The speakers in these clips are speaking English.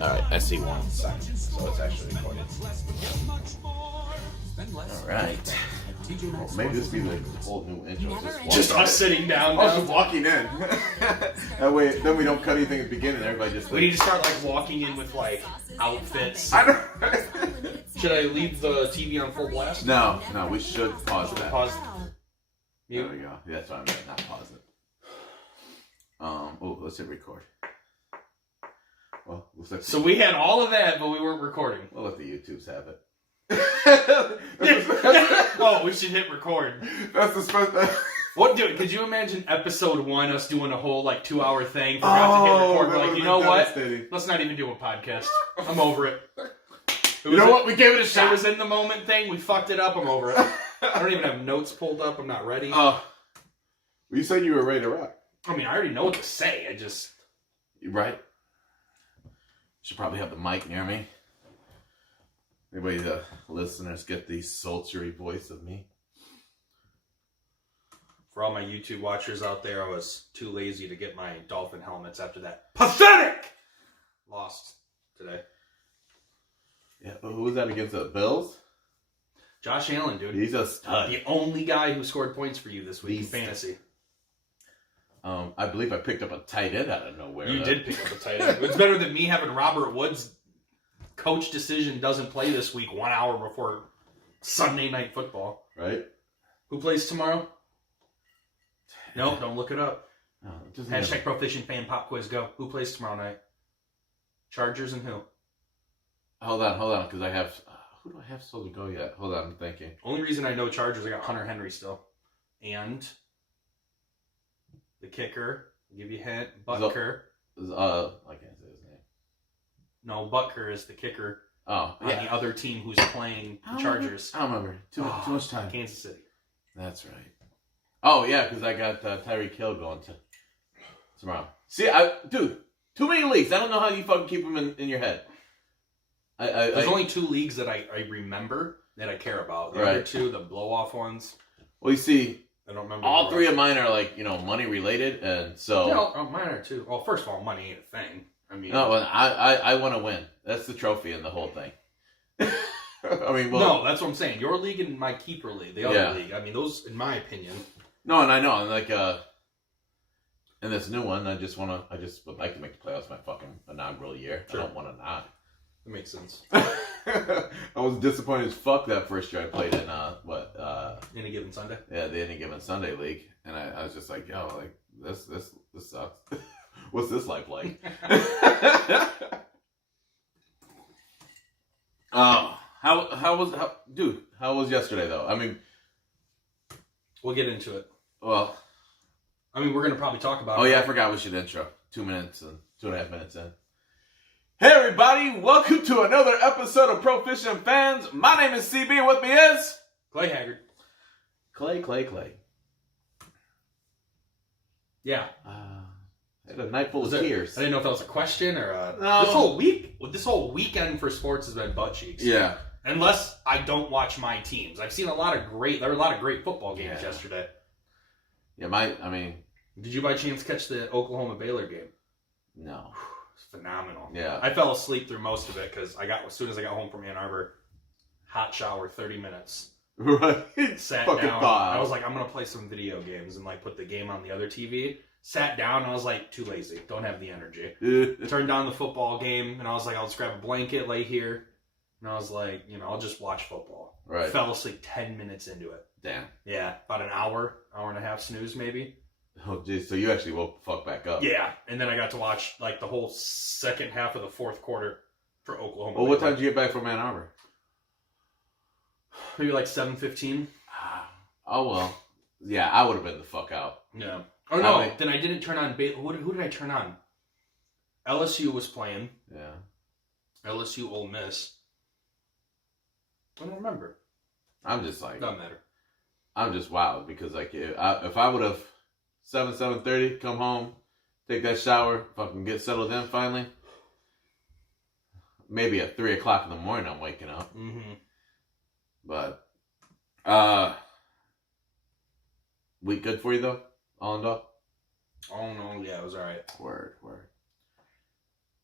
Alright, I see 1 second, so it's actually recorded. Alright. Well, maybe this be like a whole new intro. Just us sitting down I was now. just walking in. That way, then we don't cut anything at the beginning. Everybody just. We need to start like walking in with like outfits. I don't. Should I leave the TV on full blast? No, we should pause that. Pause. There we go. Yeah, that's what I meant. Not pause it. Oh, let's hit record. Well, looks like. So we had all of that, but we weren't recording. We'll let the YouTubes have it. Oh, we should hit record. That's the special. What, dude? Could you imagine episode 1 us doing a whole like 2-hour thing? Forgot to hit record. We're like, you know what? Let's not even do a podcast. I'm over it. You know what? We gave it a shot. It was in the moment thing. We fucked it up. I'm over it. I don't even have notes pulled up. I'm not ready. Oh, you said you were ready to rock. I mean, I already know what to say. I just. You right? Should probably have the mic near me. Anybody, the listeners, get the sultry voice of me. For all my YouTube watchers out there, I was too lazy to get my dolphin helmets after that pathetic lost today. Yeah, who was that against the Bills? Josh Allen, dude. He's a stud. The only guy who scored points for you this week in fantasy. I believe I picked up a tight end out of nowhere. You did pick up a tight end. It's better than me having Robert Woods. Coach decision doesn't play this week 1 hour before Sunday Night Football. Right? Who plays tomorrow? No, don't look it up. No, it Hashtag Proficient Fan Pop Quiz Go. Who plays tomorrow night? Chargers and who? Hold on, because I have... who do I have still to go yet? Hold on, I'm thinking. Only reason I know Chargers, I got Hunter Henry still. And the kicker, I'll give you a hint, Butker. I can't say his name. No, Butker is the kicker on the other team who's playing the Chargers. I don't remember. Too much time. Kansas City. That's right. Oh, yeah, because I got Tyreek Hill going to tomorrow. See, dude, too many leagues. I don't know how you fucking keep them in your head. There's only 2 leagues that I remember that I care about. The other 2, the blow-off ones. Well, you see, I don't remember. All 3 of mine are like, money related, and so... Yeah, mine are too. Well, first of all, money ain't a thing. I mean... No, I want to win. That's the trophy in the whole thing. I mean, well... No, that's what I'm saying. Your league and my keeper league, the other league. I mean, those, in my opinion... No, and I know, and like, in this new one, I just would like to make the playoffs my fucking inaugural year. Sure. I don't want to not. That makes sense. I was disappointed as fuck that first year I played in, Any Given Sunday? Yeah, the Any Given Sunday League. And I was just like, yo, like, this sucks. What's this life like? How was yesterday, though? I mean... We'll get into it. Well... I mean, we're going to probably talk about it. Oh, yeah, I forgot we should intro. 2 minutes and 2.5 minutes in. Hey, everybody. Welcome to another episode of Proficient Fans. My name is CB, and with me is... Clay Haggard. Clay. Yeah. I had a night full of tears. I didn't know if that was a question or a... No. This whole weekend for sports has been butt cheeks. Yeah. Unless I don't watch my teams. I've seen there were a lot of great football games yesterday. Yeah, Did you by chance catch the Oklahoma-Baylor game? No. It's phenomenal. Yeah. I fell asleep through most of it because as soon as I got home from Ann Arbor, hot shower, 30 minutes. Right. Sat fucking down. Five. I was like, I'm going to play some video games and like put the game on the other TV. Sat down and I was like, too lazy. Don't have the energy. Turned on the football game and I was like, I'll just grab a blanket, lay here. And I was like, I'll just watch football. Right. Fell asleep 10 minutes into it. Damn. Yeah. About an hour and a half snooze maybe. Oh, geez. So you actually woke the fuck back up. Yeah. And then I got to watch like the whole second half of the fourth quarter for Oklahoma. Well, what time did you get back from Ann Arbor? Maybe like 7:15. Oh, well. Yeah, I would have been the fuck out. Yeah. Oh, no. Then I didn't turn on... Who did I turn on? LSU was playing. Yeah. LSU Ole Miss. I don't remember. I'm just like... Doesn't matter. I'm just wild because like if I would have 7:30 come home, take that shower, fucking get settled in finally, maybe at 3 o'clock in the morning I'm waking up. Mm-hmm. But week good for you though, all in all. Oh no, yeah, it was all right. Word.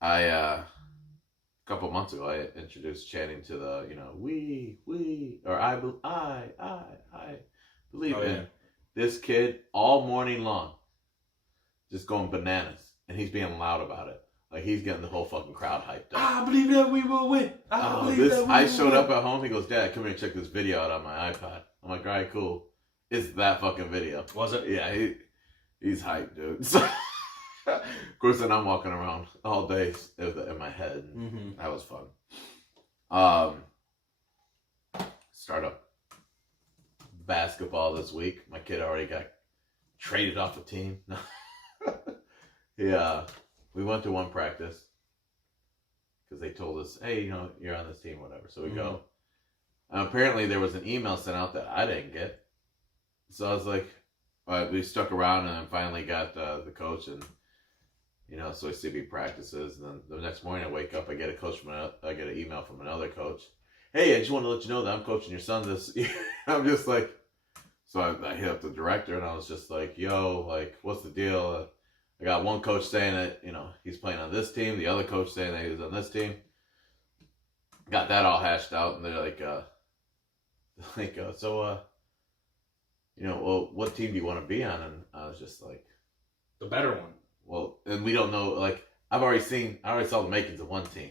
I couple months ago, I introduced chanting to the, we, or I believe in. Yeah. This kid all morning long, just going bananas, and he's being loud about it. Like, he's getting the whole fucking crowd hyped up. I believe that we will win. I showed up at home. He goes, Dad, come here and check this video out on my iPad. I'm like, all right, cool. It's that fucking video. Was it? Yeah, he's hyped, dude. So, of course, then I'm walking around all day in my head. Mm-hmm. That was fun. Start up basketball this week. My kid already got traded off the team. Yeah, we went to one practice because they told us, hey, you're on this team, whatever. So we go. And apparently there was an email sent out that I didn't get. So I was like, we stuck around and then finally got the coach, and so CB practices. And then the next morning I wake up, I get an email from another coach. Hey, I just want to let you know that I'm coaching your son this year. I'm just like, so I hit up the director and I was just like, yo, like, what's the deal? I got one coach saying that, he's playing on this team. The other coach saying that he was on this team. Got that all hashed out, and they're like, well, what team do you want to be on? And I was just like, the better one. Well, and we don't know, like, I already saw the makings of one team.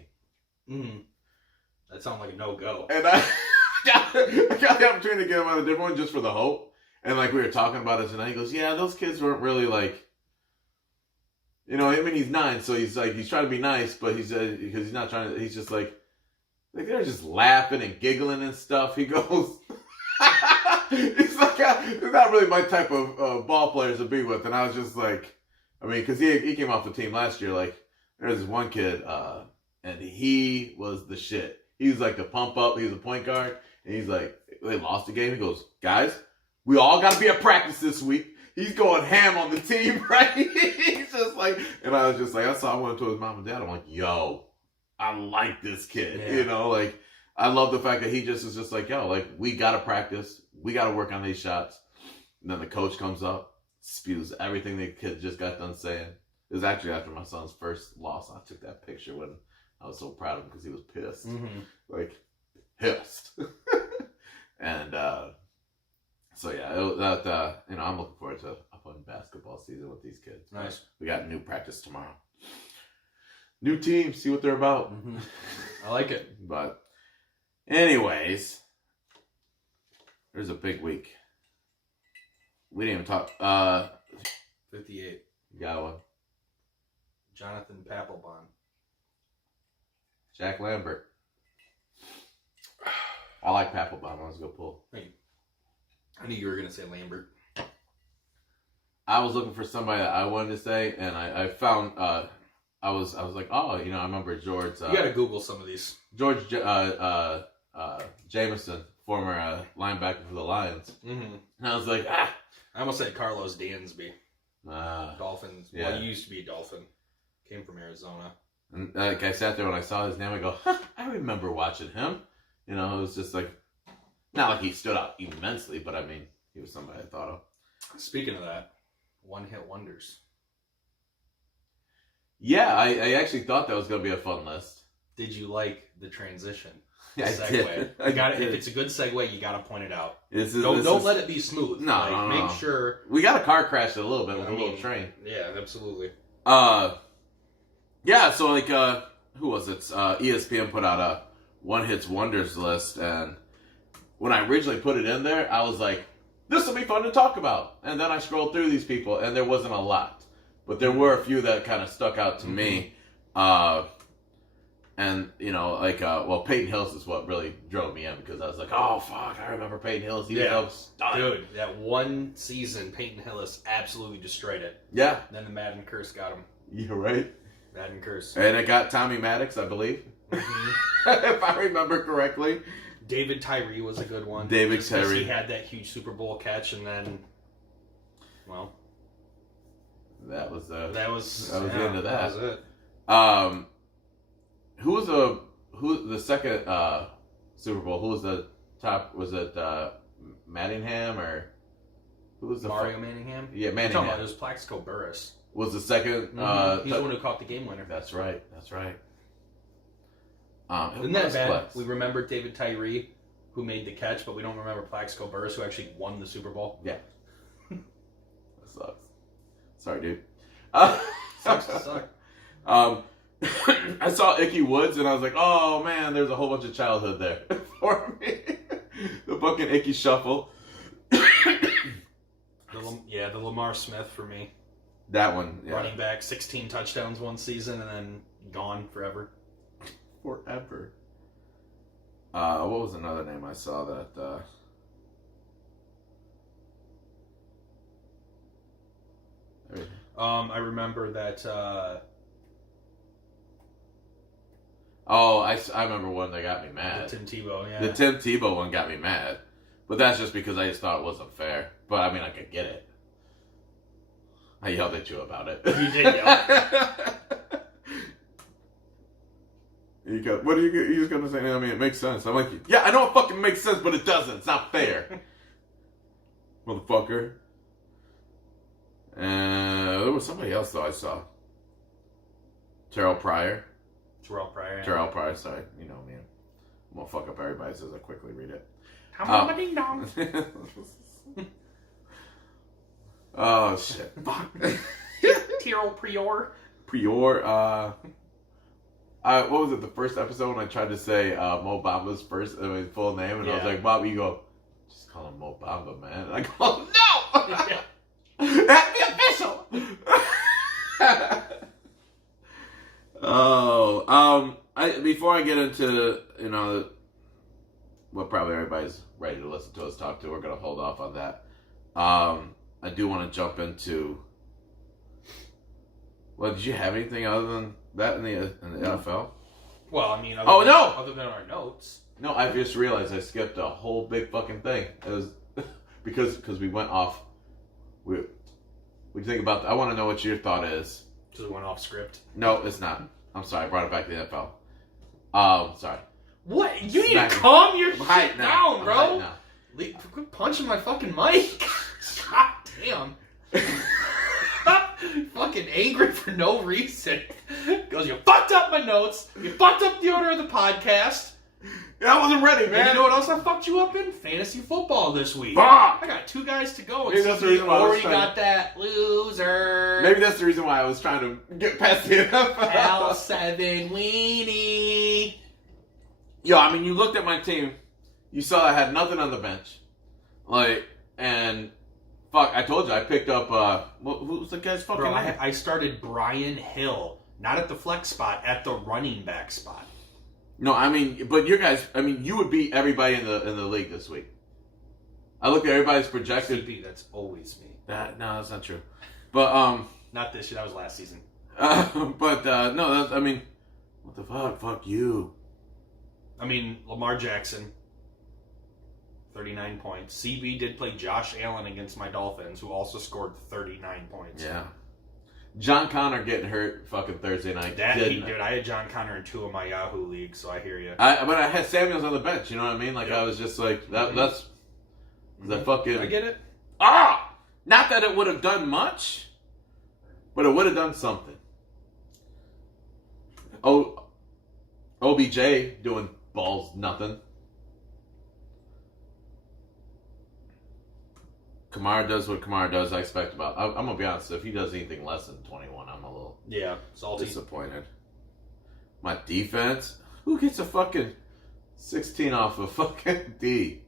Mm-hmm. That sounds like a no-go. And I got the opportunity to get him on a different one just for the hope. And, like, we were talking about it tonight. He goes, yeah, those kids weren't really, like, he's 9, so he's trying to be nice, but because he's not trying to, he's just like they're just laughing and giggling and stuff. He goes, he's like, it's not really my type of ball players to be with. And I was just like, because he came off the team last year. Like, there's this one kid, and he was the shit. He was like the pump up. He was a point guard, and he's like, they lost the game. He goes, guys, we all got to be at practice this week. He's going ham on the team, right? He's just like, and I was just like, I went to his mom and dad. I'm like, yo, I like this kid. Yeah. Like, I love the fact that he just is just like, yo, like, we got to practice. We got to work on these shots. And then the coach comes up, spews everything the kid just got done saying. It was actually after my son's first loss. I took that picture when I was so proud of him because he was pissed. Mm-hmm. Like, pissed. And, so yeah, I'm looking forward to a fun basketball season with these kids. Nice. We got new practice tomorrow. New team, see what they're about. Mm-hmm. I like it. But anyways, there's a big week. We didn't even talk. 58. You got one. Jonathan Papelbon. Jack Lambert. I like Papelbon. Let's go pull. Hey. I knew you were going to say Lambert. I was looking for somebody that I wanted to say, and I found, I was like, oh, I remember George. You got to Google some of these. George Jameson, former linebacker for the Lions. Mm-hmm. And I was like, I almost said Carlos Dansby. Dolphins. Yeah. Well, he used to be a Dolphin. Came from Arizona. And I sat there when I saw his name, I go, I remember watching him. It was just like, not like he stood out immensely, but he was somebody I thought of. Speaking of that, one-hit wonders. Yeah, I actually thought that was going to be a fun list. Did you like the transition? Yeah, segue. If it's a good segue, you got to point it out. Don't let it be smooth. No, Make sure. We got a car crash a little bit with a little train. Yeah, absolutely. Yeah, so like, who was it? ESPN put out a one hits wonders list, and when I originally put it in there, I was like, this will be fun to talk about. And then I scrolled through these people, and there wasn't a lot. But there were a few that kind of stuck out to me. And, Peyton Hillis is what really drove me in, because I was like, oh, fuck, I remember Peyton Hillis. He was stunning. Dude, that one season, Peyton Hillis absolutely destroyed it. Yeah. Then the Madden curse got him. You're right. Madden curse. And it got Tommy Maddox, I believe. Mm-hmm. If I remember correctly. David Tyree was a good one. David Tyree. He had that huge Super Bowl catch, and then, well, that was the end of that. That was it. Who was the second Super Bowl? Who was the top? Was it Manningham, or who was the Mario Manningham? Yeah, Manningham. It was Plaxico Burress. Was the second? He's the one who caught the game winner. That's right. Isn't that bad? We remember David Tyree, who made the catch, but we don't remember Plaxico Burress, who actually won the Super Bowl. Yeah. That sucks. Sorry, dude. Sucks to suck. I saw Icky Woods, and I was like, oh, man, there's a whole bunch of childhood there for me. The fucking Icky Shuffle. The Lamar Smith for me. That one, yeah. Running back, 16 touchdowns one season, and then gone forever. Forever. What was another name I saw that... I remember that... I remember one that got me mad. The Tim Tebow, yeah. The Tim Tebow one got me mad. But that's just because I just thought it wasn't fair. But, I mean, I could get it. I yelled at you about it. You did yell. What are you just going to say? I mean, it makes sense. I'm like, yeah, I know it fucking makes sense, but it doesn't. It's not fair. Motherfucker. There was somebody else, though, I saw. Terrell Pryor, sorry. You know me. I'm going to fuck up everybody as I quickly read it. Ding dong. Oh, shit. Fuck. Terrell Prior. What was it, the first episode when I tried to say Mo Bamba's full name, and I was like, Bob, you go, just call him Mo Bamba, man. And I go, no! It has to be official! Before I get into, what probably everybody's ready to listen to us talk to, we're going to hold off on that. I do want to jump into... Well, did you have anything other than that in the NFL? Well, I mean, other than our notes. No, I just realized I skipped a whole big fucking thing. It was because we went off. What do you think about that? I want to know what your thought is. Because we went off script. No, it's not. I'm sorry. I brought it back to the NFL. Sorry. What? You need to calm your shit down, bro. Quit punching my fucking mic. God damn. Fucking angry for no reason. Goes, you fucked up my notes. You fucked up the order of the podcast. Yeah, I wasn't ready, man. And you know what else I fucked you up in? Fantasy football this week. Fuck! I got 2 guys to go. Maybe that's the reason why I was trying got that loser. Maybe that's the reason why I was trying to get past the NFL. L7 weenie. Yo, I mean, you looked at my team. You saw I had nothing on the bench. And... Fuck, I told you, I picked up, who was the guy's fucking name? I started Brian Hill, not at the flex spot, at the running back spot. No, I mean, but your guys, I mean, you would beat everybody in the league this week. I look at everybody's projected. CP, that's always me. No, that's not true. But, not this year, that was last season. No, I mean, what the fuck? Fuck you. I mean, Lamar Jackson. 39 points. CB did play Josh Allen against my Dolphins, who also scored 39 points. Yeah. John Connor getting hurt fucking Thursday night. Dude, I had John Connor in 2 of my Yahoo leagues, so I hear you. But I had Samuels on the bench, you know what I mean? I was just like, that's the fucking... I get it. Not that it would have done much, but it would have done something. OBJ doing balls nothing. Kamara does what Kamara does. I expect about... I'm going to be honest. If he does anything less than 21, I'm a little salty. Disappointed. My defense? Who gets a fucking 16 off of fucking D?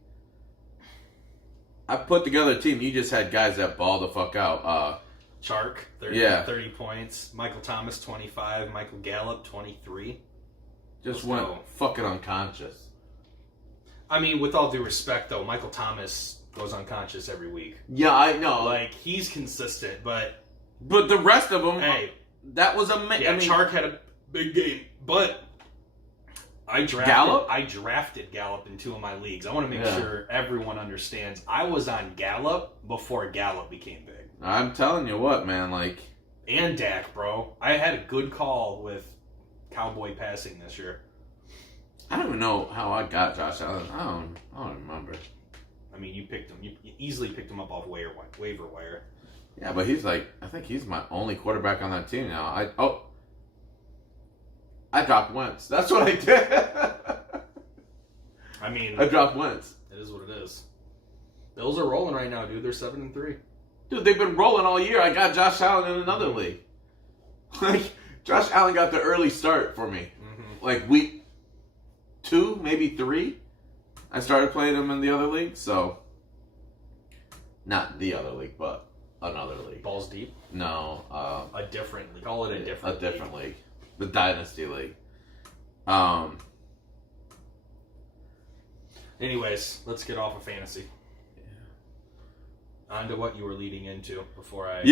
I put together a team. You just had guys that ball the fuck out. Chark, 30 points. Michael Thomas, 25. Michael Gallup, 23. Just went fucking unconscious. I mean, with all due respect, though, Michael Thomas... goes unconscious every week. Yeah, I know. He's consistent, but the rest of them, that was amazing. Yeah, Chark had a big game, but I drafted Gallup in 2 of my leagues. I want to make sure everyone understands. I was on Gallup before Gallup became big. I'm telling you what, man, and Dak, bro. I had a good call with Cowboy passing this year. I don't even know how I got Josh Allen. I don't remember. I mean, you picked him. You easily picked him up off waiver wire. Yeah, but he's I think he's my only quarterback on that team now. I dropped Wentz. That's what I did. I mean, I dropped Wentz. it is what it is. Bills are rolling right now, dude. They're 7-3. Dude, they've been rolling all year. I got Josh Allen in another league. Like, Josh Allen got the early start for me. Mm-hmm. Like, week 2, maybe 3, I started playing him in the other league. So, not the other league, but another league. Balls deep. No. A different league. Call it a different league. The Dynasty League. Anyways, let's get off of fantasy. On to what you were leading into before I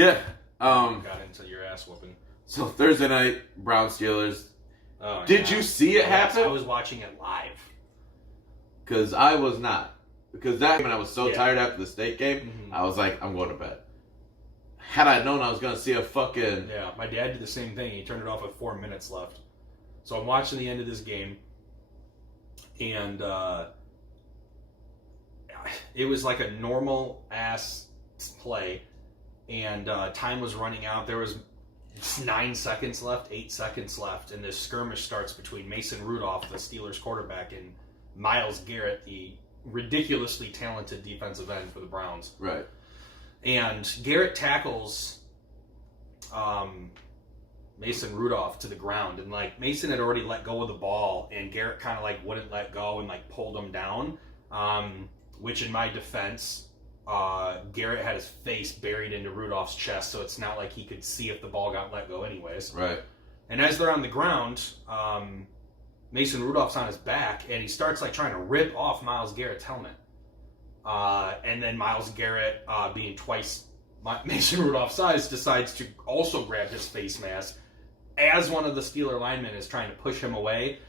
got into your ass whooping. So Thursday night, Browns Steelers. Oh, Did you see it happen? I was watching it live. Because I was not. Because that when I was so tired after the state game, Mm-hmm. I was like, I'm going to bed. Had I known I was going to see a fucking... Yeah, my dad did the same thing. He turned it off with 4 minutes left. So I'm watching the end of this game. And it was like a normal-ass play. And time was running out. There was 9 seconds left, 8 seconds left. And this skirmish starts between Mason Rudolph, the Steelers quarterback, and Myles Garrett, the ridiculously talented defensive end for the Browns. Right. And Garrett tackles Mason Rudolph to the ground. And, like, Mason had already let go of the ball, and Garrett kind of, like, wouldn't let go and, like, pulled him down. Which, in my defense, Garrett had his face buried into Rudolph's chest, so it's not like he could see if the ball got let go anyways. Right. And as they're on the ground, Mason Rudolph's on his back, and he starts, like, trying to rip off Myles Garrett's helmet. And then Myles Garrett, being twice Mason Rudolph's size, decides to also grab his face mask as one of the Steeler linemen is trying to push him away.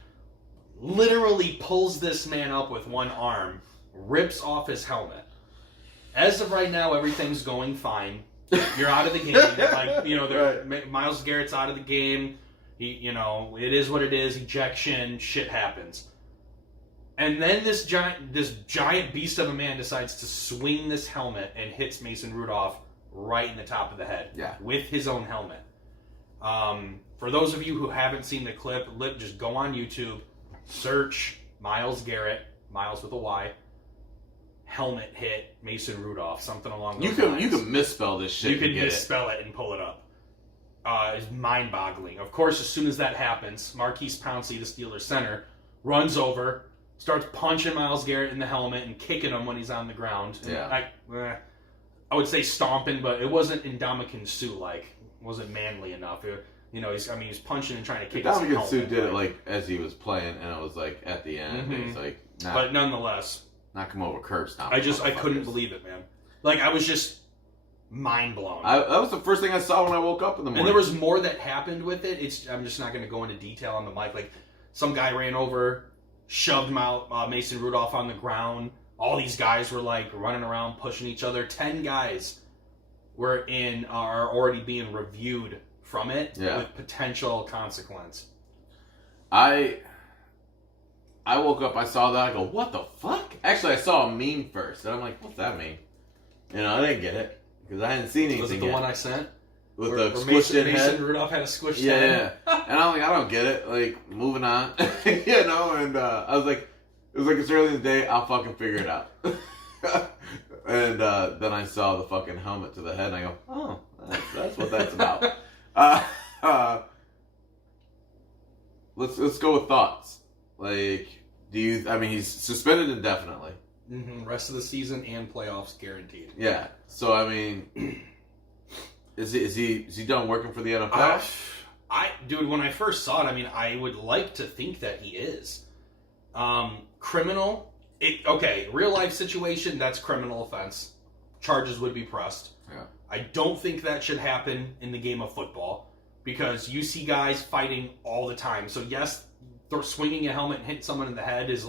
Literally pulls this man up with one arm, rips off his helmet. As of right now, everything's going fine. You're out of the game. Like, you know, right. Myles Garrett's out of the game. He, you know, it is what it is. Ejection, shit happens. And then this giant beast of a man decides to swing this helmet and hits Mason Rudolph right in the top of the head with his own helmet. For those of you who haven't seen the clip, just go on YouTube, search Myles Garrett, Myles with a Y, helmet hit Mason Rudolph, something along those lines. You can misspell this shit. You can misspell it and pull it up. It's mind-boggling. Of course, as soon as that happens, Marquise Pouncey, the Steelers center, runs over, starts punching Myles Garrett in the helmet and kicking him when he's on the ground. And I would say stomping, but it wasn't Ndamukong Suh-like. It wasn't manly enough. He's punching and trying to kick his helmet. Ndamukong Suh did it like as he was playing, and it was like at the end. Mm-hmm. He's like, but nonetheless, not come over curb stomp. I couldn't believe it, man. Like, I was just mind blown. That was the first thing I saw when I woke up in the morning. And there was more that happened with it. I'm just not going to go into detail on the mic. Like, some guy ran over, shoved Mason Rudolph on the ground. All these guys were like running around, pushing each other. 10 guys are already being reviewed from it with potential consequence. I woke up, I saw that, I go, what the fuck? Actually, I saw a meme first, and I'm like, what's that mean? I didn't get it, because I hadn't seen anything Was it the yet. one I sent? With the squished in head? Mason Rudolph had a squished head? Yeah. And I'm like, I don't get it. Like, moving on. And I was like, it was like, it's early in the day, I'll fucking figure it out. And then I saw the fucking helmet to the head, and I go, oh, that's what that's about. Let's go with thoughts. Like, he's suspended indefinitely. Mm-hmm. Rest of the season and playoffs guaranteed. Yeah. So, I mean, is he done working for the NFL? Dude, when I first saw it, I would like to think that he is. Criminal. Real life situation, that's criminal offense. Charges would be pressed. Yeah. I don't think that should happen in the game of football because you see guys fighting all the time. So yes, swinging a helmet and hitting someone in the head is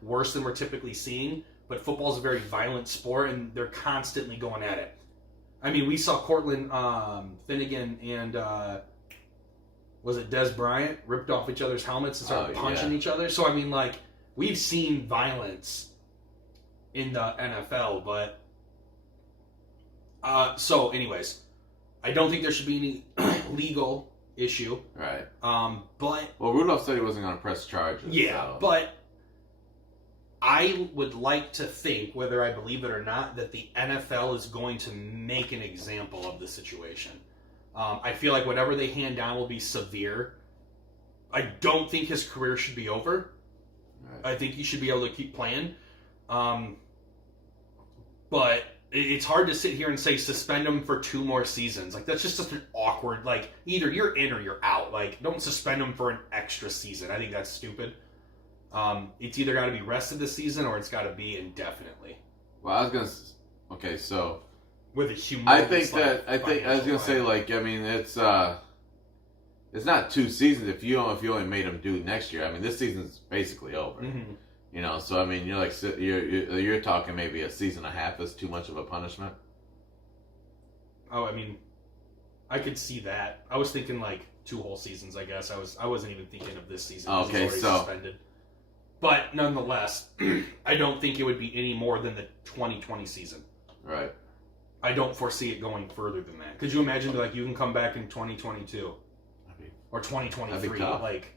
worse than we're typically seeing. But football is a very violent sport, and they're constantly going at it. We saw Cortland Finnegan and was it Des Bryant ripped off each other's helmets and started punching each other. So we've seen violence in the NFL, but anyways, I don't think there should be any legal issue. Right. But Well, Rudolph said he wasn't going to press charges. yeah, so. but I would like to think, whether I believe it or not, that the NFL is going to make an example of the situation. I feel like whatever they hand down will be severe. I don't think his career should be over. Right. I think he should be able to keep playing. But it's hard to sit here and say suspend him for 2 more seasons. Like, that's just such an awkward, like, either you're in or you're out. Like, don't suspend him for an extra season. I think that's stupid. It's either got to be rested this season or it's got to be indefinitely. Well, I was going to... Okay, so... With a humongous... I was going to say, like, I mean, it's not 2 seasons if you only made him do next year. I mean, this season's basically over. Mm-hmm. You know, so I mean, you're talking maybe a season and a half is too much of a punishment. Oh, I mean, I could see that. I was thinking like 2 whole seasons. I guess I wasn't even thinking of this season. Okay, he's already suspended. But nonetheless, I don't think it would be any more than the 2020 season. Right. I don't foresee it going further than that. Could you imagine like you can come back in 2022 or 2023? Like,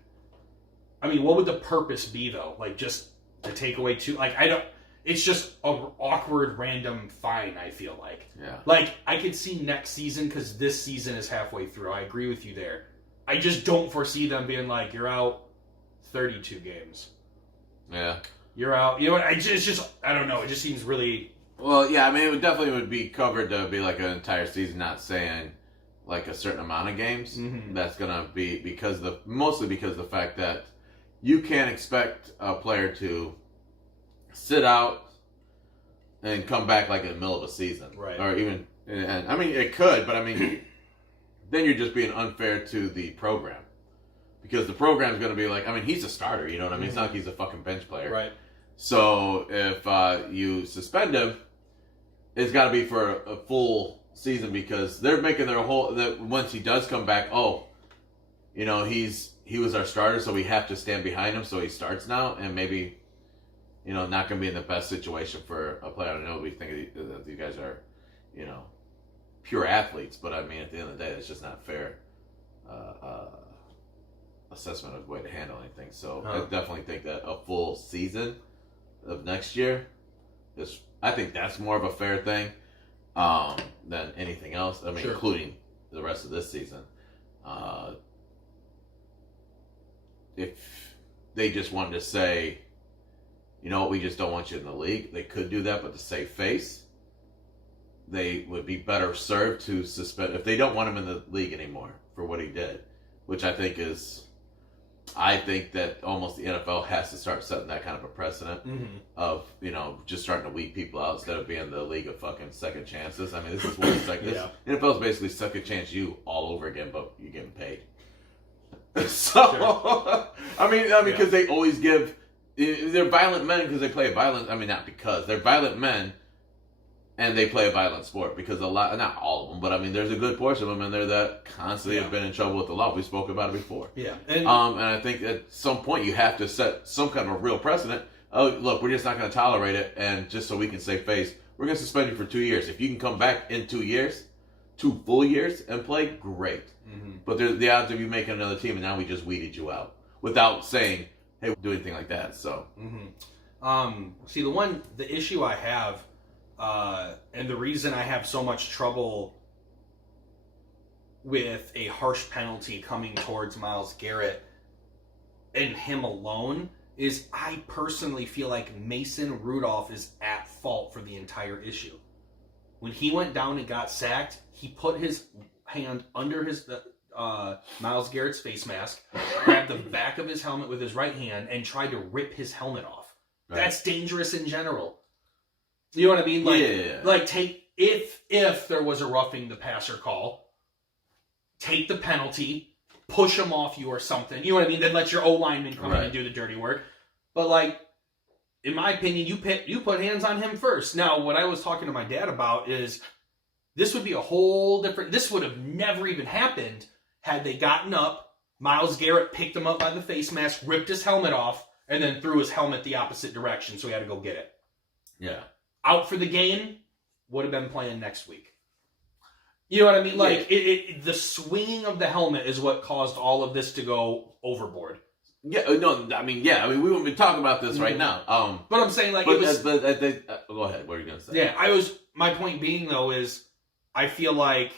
I mean, what would the purpose be though? Like just to take away 2, like I don't. It's just an awkward, random fine. I feel like. Yeah. Like I could see next season because this season is halfway through. I agree with you there. I just don't foresee them being like, you're out 32 games. Yeah. You're out. You know what? It's just I don't know. It just seems really. Well, yeah. I mean, it would be covered to be like an entire season, not saying like a certain amount of games. Mm-hmm. That's gonna be mostly because of the fact that you can't expect a player to sit out and come back like in the middle of a season. Right. Or even, and I mean, it could, but I mean, then you're just being unfair to the program. Because the program's going to be like, I mean, he's a starter, you know what I mean? Mm-hmm. It's not like he's a fucking bench player. Right. So if you suspend him, it's got to be for a full season because they're making their that once he does come back, you know, he was our starter, so we have to stand behind him, so he starts now, and maybe, you know, not going to be in the best situation for a player. I know we think that you guys are, you know, pure athletes, but I mean, at the end of the day, it's just not fair assessment of the way to handle anything. So I definitely think that a full season of next year I think that's more of a fair thing than anything else. I mean, sure. Including the rest of this season. If they just wanted to say, you know what, we just don't want you in the league, they could do that, but to save face, they would be better served to suspend if they don't want him in the league anymore for what he did, which I think that almost the NFL has to start setting that kind of a precedent of, you know, just starting to weed people out instead of being the league of fucking second chances. I mean, this is what it's like. Yeah. NFL is basically second chance you all over again, but you're getting paid. So, sure. I mean, because they always give. They're violent men because they play a violent. I mean, not because they're violent men, and they play a violent sport. Because a lot, not all of them, but I mean, there's a good portion of them, and they're that constantly have been in trouble with the law. We spoke about it before. Yeah, and I think at some point you have to set some kind of a real precedent. Oh, look, we're just not going to tolerate it, and just so we can save face, we're going to suspend you for 2 years. If you can come back in 2 years, 2 full years, and play, great. Mm-hmm. But there's the odds of you making another team, and now we just weeded you out without saying, "Hey, we'll do anything like that." So, see, the issue I have, and the reason I have so much trouble with a harsh penalty coming towards Myles Garrett and him alone is I personally feel like Mason Rudolph is at fault for the entire issue. When he went down and got sacked, he put his hand under his Myles Garrett's face mask, grabbed the back of his helmet with his right hand, and tried to rip his helmet off. Right. That's dangerous in general. You know what I mean? Like take if there was a roughing the passer call, take the penalty, push him off you or something. You know what I mean? Then let your O lineman come in and do the dirty work. But like, in my opinion, you put hands on him first. Now, what I was talking to my dad about is this would be a whole different. This would have never even happened had they gotten up. Myles Garrett picked him up by the face mask, ripped his helmet off, and then threw his helmet the opposite direction, so he had to go get it. Yeah. Out for the game, would have been playing next week. You know what I mean? Like, the swinging of the helmet is what caused all of this to go overboard. Yeah, no, I mean, we wouldn't be talking about this right now. But I'm saying, like, but, it was... go ahead, what are you going to say? Yeah, my point being, though, is I feel like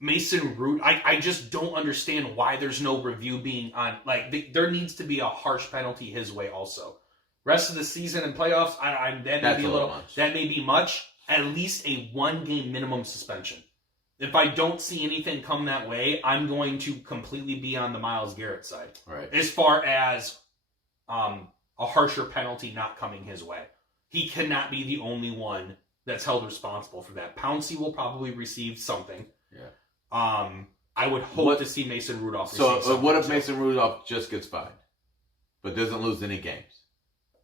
Mason Rudolph, I just don't understand why there's no review being on. Like, there needs to be a harsh penalty his way also. Rest of the season and playoffs, that may be much. At least a 1-game minimum suspension. If I don't see anything come that way, I'm going to completely be on the Myles Garrett side. Right. As far as a harsher penalty not coming his way. He cannot be the only one that's held responsible for that. Pouncey will probably receive something. Yeah. I would hope to see Mason Rudolph receive something. So what if Mason Rudolph just gets fined, but doesn't lose any games?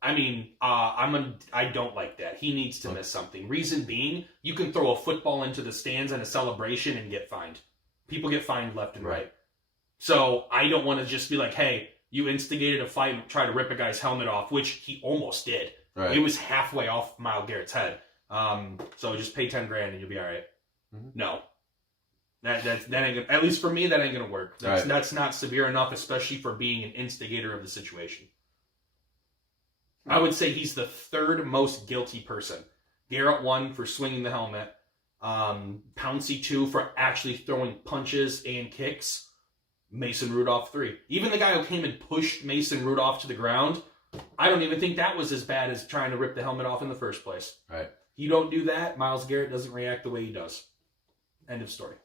I mean, I don't like that. He needs to miss something. Reason being, you can throw a football into the stands in a celebration and get fined. People get fined left and right. So I don't want to just be like, hey, you instigated a fight and try to rip a guy's helmet off, which he almost did. Right. It was halfway off Myles Garrett's head. So just pay $10,000 and you'll be all right. Mm-hmm. No. That ain't gonna, at least for me, that ain't gonna work. That's not severe enough, especially for being an instigator of the situation. I would say he's the third most guilty person. Garrett 1 for swinging the helmet. Pouncey 2 for actually throwing punches and kicks. Mason Rudolph 3. Even the guy who came and pushed Mason Rudolph to the ground, I don't even think that was as bad as trying to rip the helmet off in the first place. Right. You don't do that, Myles Garrett doesn't react the way he does. End of story.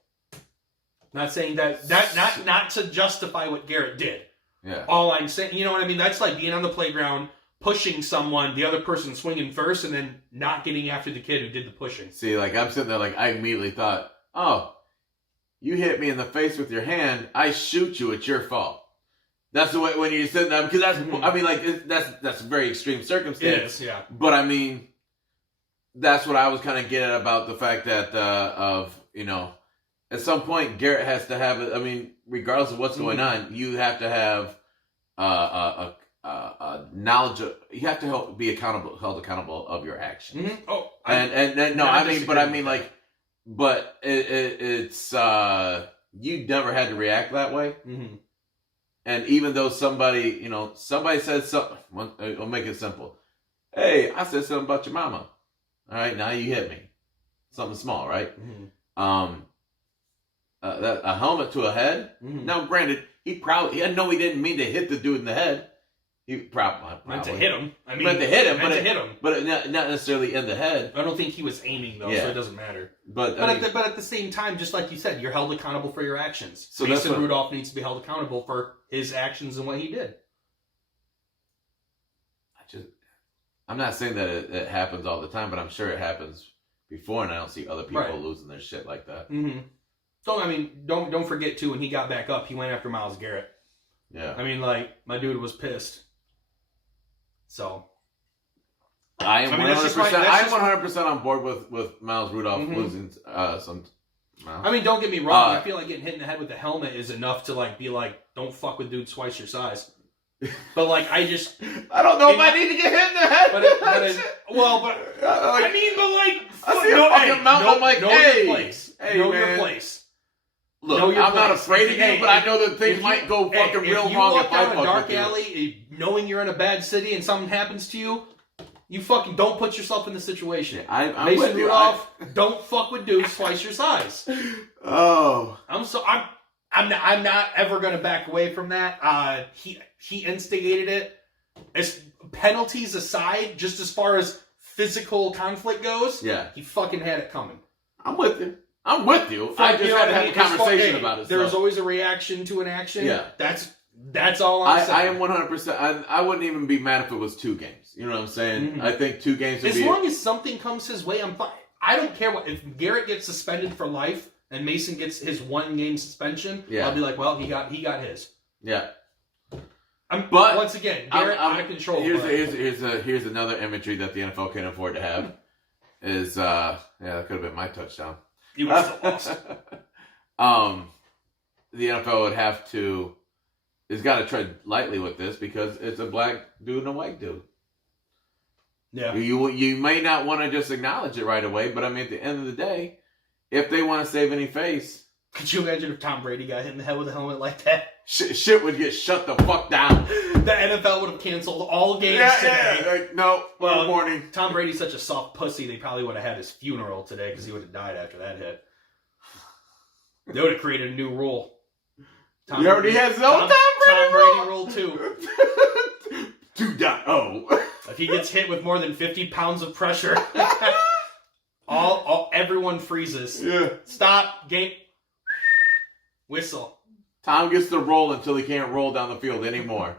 Not saying that not to justify what Garrett did. Yeah. All I'm saying, you know what I mean? That's like being on the playground, pushing someone, the other person swinging first, and then not getting after the kid who did the pushing. See, like, I'm sitting there, like, I immediately thought, oh, you hit me in the face with your hand, I shoot you, it's your fault. That's the way when you're sitting there, because that's, I mean, like, that's a very extreme circumstance. It is, yeah. But, I mean, that's what I was kind of getting at about the fact that, at some point, Garrett has to have, I mean, regardless of what's going on, you have to have knowledge of, you have to be held accountable of your actions. Mm-hmm. Oh, it's you never had to react that way. Mm-hmm. And even though somebody said something, I'll make it simple. Hey, I said something about your mama. All right, now you hit me. Something small, right? Mm-hmm. A helmet to a head. Mm-hmm. Now, granted, he didn't mean to hit the dude in the head. He probably meant to hit him. Meant to hit him, but not necessarily in the head. I don't think he was aiming though, so it doesn't matter. But at the same time, just like you said, you're held accountable for your actions. So Mason Rudolph needs to be held accountable for his actions and what he did. I'm not saying that it happens all the time, but I'm sure it happens before, and I don't see other people losing their shit like that. Mm-hmm. So don't forget too, when he got back up, he went after Myles Garrett. Yeah. I mean, like, my dude was pissed. So I am 100% on board with Myles Rudolph losing some. I mean, don't get me wrong. I feel like getting hit in the head with the helmet is enough to like be like, don't fuck with dudes twice your size. But like, I don't know if I need to get hit in the head. I see a fucking mountain. I'm like, know your place. Look, I'm not afraid of you, but I know that things might go fucking real wrong. If you walk down a dark alley, knowing you're in a bad city and something happens to you, you fucking don't put yourself in the situation. I'm Mason Rudolph, don't fuck with dudes twice your size. Oh, I'm not ever gonna back away from that. He instigated it. As penalties aside, just as far as physical conflict goes, he fucking had it coming. I'm with you. I just had to have a conversation about it. There's always a reaction to an action. Yeah. That's all I'm saying. I am 100%. I wouldn't even be mad if it was 2 games. You know what I'm saying? Mm-hmm. I think 2 games would be... As long as something comes his way, I'm fine. I don't care what... If Garrett gets suspended for life and Mason gets his 1-game suspension, I'll be like, well, he got his. Yeah. But once again, Garrett out of control. Here's another imagery that the NFL can't afford to have. Is that could have been my touchdown. You would have still lost. The NFL would have to... It's got to tread lightly with this because it's a black dude and a white dude. Yeah. You may not want to just acknowledge it right away, but I mean, at the end of the day, if they want to save any face, Could you imagine if Tom Brady got hit in the head with a helmet like that? shit would get shut the fuck down. The NFL would have canceled all games today. Yeah. Like, no, Well, warning. Tom Brady's such a soft pussy, they probably would have had his funeral today because he would have died after that hit. They would have created a new rule. He already has his own Tom Brady rule 2. 2.0. If he gets hit with more than 50 pounds of pressure, everyone freezes. Yeah. Stop, game. Whistle. Tom gets to roll until he can't roll down the field anymore.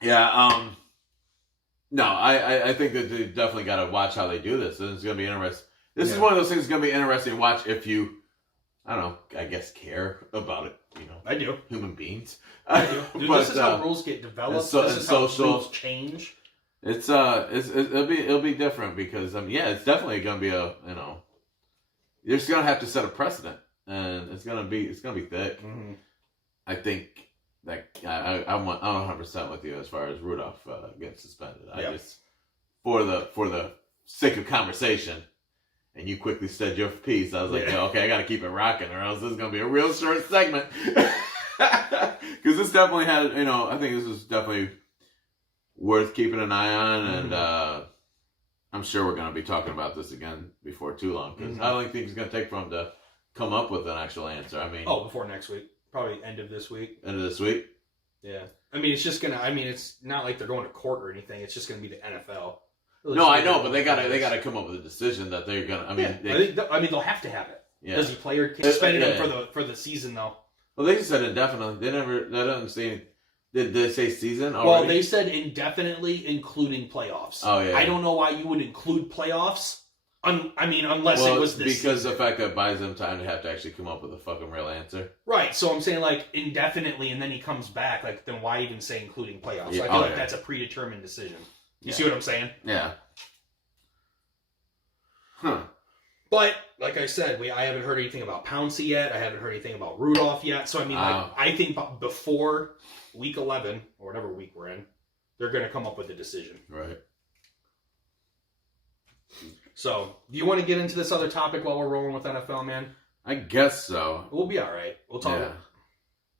Yeah, no, I think that they definitely got to watch how they do this. And it's going to be interesting. This is one of those things that's going to be interesting to watch if you, I don't know, I guess care about it, you know. I do. Human beings. I do. Dude, But, this is how rules get developed. This is how rules change. It'll be different because, yeah, it's definitely going to be a, you know, you're just going to have to set a precedent. And it's going to be thick. Mm-hmm. I think that I'm 100% with you as far as Rudolph getting suspended. I just for the sake of conversation, and you quickly said your piece. I was like, okay, I got to keep it rocking, or else this is gonna be a real short segment. Because this definitely had, you know, I think this is definitely worth keeping an eye on, and I'm sure we're gonna be talking about this again before too long. Because I don't think it's gonna take for him to come up with an actual answer. I mean, before next week. Probably end of this week. End of this week? Yeah. I mean, it's just going to... I mean, it's not like they're going to court or anything. It's just going to be the NFL. No, I know, but they gotta come up with a decision that they're going to... I mean, they'll have to have it. Yeah. Does he play or suspended him for the season, though? Well, they just said indefinitely. They don't say... Did they say season already? Well, they said indefinitely, including playoffs. Oh, yeah. I don't know why you would include playoffs. Unless it was this because season. the fact that buys them time to have to actually come up with a fucking real answer. Right, so I'm saying like indefinitely, and then he comes back. Like, then why even say including playoffs? Yeah. I feel like that's a predetermined decision. You see what I'm saying? Yeah. Huh. But like I said, I haven't heard anything about Pouncey yet. I haven't heard anything about Rudolph yet. So I mean, I think before week 11 or whatever week we're in, they're going to come up with a decision. Right. So, do you want to get into this other topic while we're rolling with NFL, man? I guess so. We'll be all right. We'll talk. Yeah.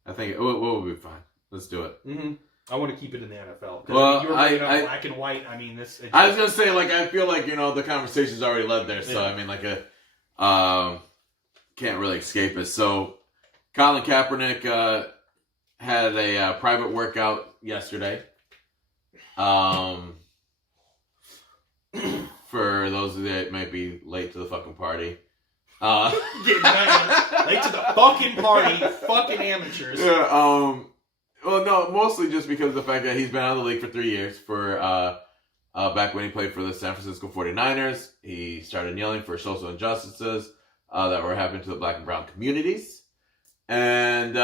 I think we'll be fine. Let's do it. Mm-hmm. I want to keep it in the NFL. Well, you were bringing up black and white. I mean, this. I was gonna say, like, I feel like, you know, the conversation's already led there. So I mean, like, can't really escape it. So, Colin Kaepernick had a private workout yesterday. For those of you that might be late to the fucking party. Getting mad. Late to the fucking party. Fucking amateurs. Yeah, well, no, mostly just because of the fact that he's been out of the league for 3 years. For back when he played for the San Francisco 49ers, he started kneeling for social injustices that were happening to the black and brown communities. And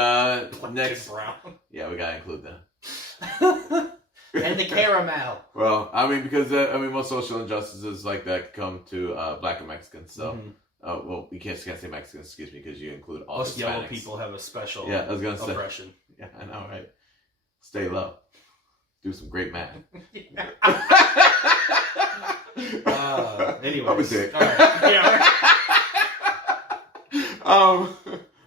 next... brown. Yeah, we gotta include that. And the caramel. Well, I mean, because most social injustices like that come to black and Mexicans. So, well, you can't say Mexicans, excuse me, because you include all Us Hispanics. yellow people have a special oppression. Yeah, I know, right? Stay low. Do some great math. Anyways. I'm a dick. All right. Yeah.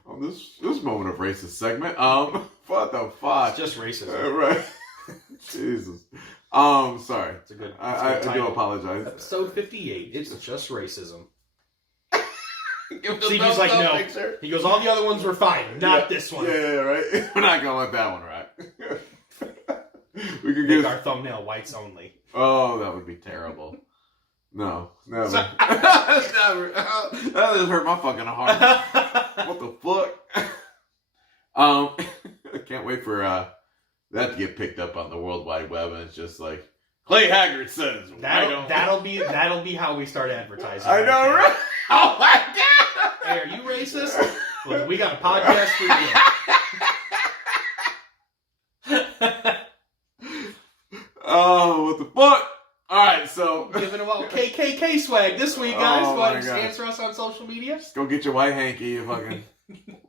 On this moment of racist segment, what the fuck? It's just racism. Right. Jesus. Sorry. It's a good. I do apologize. Episode 58. It's just racism. Give Steve's like, no. Picture. He goes, all the other ones were fine, not this one. Yeah, right. We're not gonna let that one rock. We could Make our thumbnail whites only. Oh, that would be terrible. No, never. Never. That just hurt my fucking heart. What the fuck? I can't wait for that to get picked up on the World Wide Web, and it's just like Clay Haggard says. That'll be how we start advertising. I know, right? Oh my god! Hey, are you racist? Well, we got a podcast for you. Oh, what the fuck? Alright, so giving them all KKK swag this week, guys. Oh Go ahead and God. answer us on social media. Just go get your white hanky, you fucking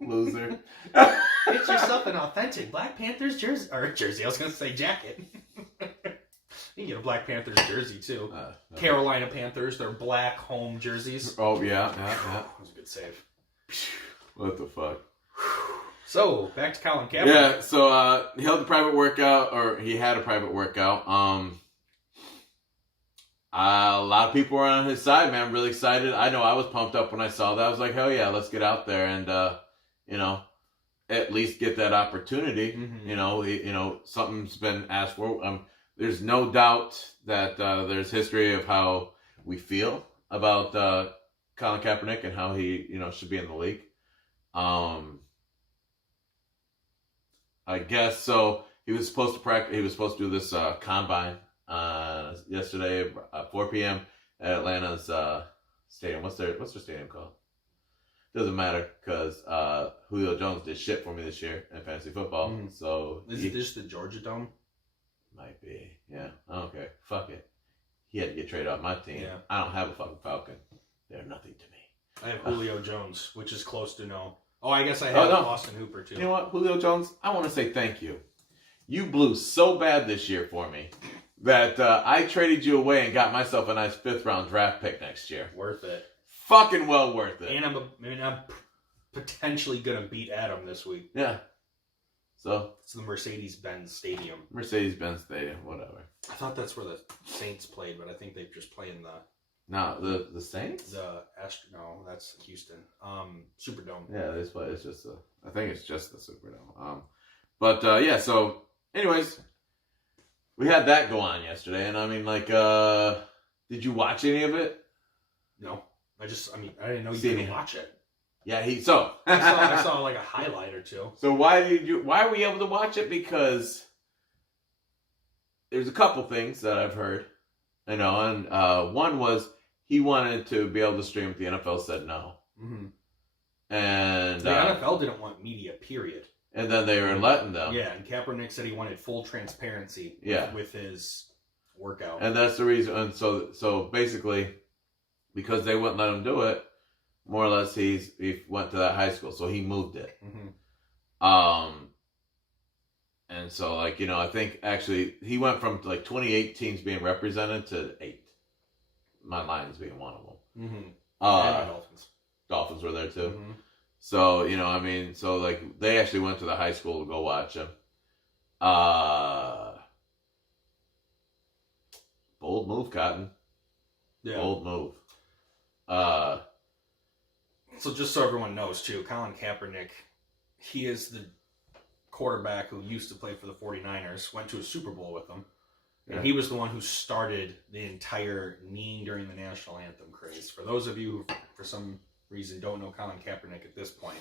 loser. Get yourself an authentic Black Panthers jersey. I was going to say jacket. You can get a Black Panthers jersey, too. No. Carolina Panthers, their black home jerseys. Oh, yeah. That was a good save. What the fuck? So, back to Colin Kaepernick. Yeah, so he held a private workout, or he had a private workout. A lot of people were on his side, man. Really excited. I know I was pumped up when I saw that. I was like, hell yeah, let's get out there and, at least get that opportunity. Mm-hmm. Something's been asked for. There's no doubt that there's history of how we feel about Colin Kaepernick and how he, should be in the league. I guess so. He was supposed to practice. He was supposed to do this combine yesterday at 4 p.m. at Atlanta's stadium. What's their stadium called? Doesn't matter because Julio Jones did shit for me this year in fantasy football. Mm-hmm. So is this the Georgia Dome? Might be. Yeah. I don't care. Fuck it. He had to get traded off my team. Yeah. I don't have a fucking Falcon. They're nothing to me. I have Julio Jones, which is close to no. Oh, I guess I have Austin Hooper, too. You know what, Julio Jones? I want to say thank you. You blew so bad this year for me that I traded you away and got myself a nice 5th-round draft pick next year. Worth it. Fucking well worth it. And I'm potentially going to beat Adam this week. Yeah. So? It's the Mercedes-Benz Stadium. Mercedes-Benz Stadium, whatever. I thought that's where the Saints played, but I think they're just playing the... No, the Saints? No, that's Houston. Superdome. Yeah, this play is just I think it's just the Superdome. But yeah, so anyways, we had that go on yesterday, and I mean, like, did you watch any of it? No, I didn't know you could watch it. Yeah, I saw like a highlight or two. So why were you able to watch it? Because there's a couple things that I've heard. I know, and one was he wanted to be able to stream it. The NFL said no. Mm-hmm. And the NFL didn't want media, period. And then they were letting them. Yeah, and Kaepernick said he wanted full transparency with his workout. And that's the reason. And so basically, because they wouldn't let him do it, more or less he went to that high school, so he moved it. Mm-hmm. And so, like, I think actually he went from like 28 teams being represented to 8. My Lions being one of them. Mm-hmm. And Dolphins. Dolphins were there too. Mm-hmm. So, so like they actually went to the high school to go watch him. Bold move, Cotton. Yeah. Bold move. So just so everyone knows too, Colin Kaepernick, he is the quarterback who used to play for the 49ers, went to a Super Bowl with them. And he was the one who started the entire kneeing during the national anthem craze. For those of you who, for some reason, don't know Colin Kaepernick at this point,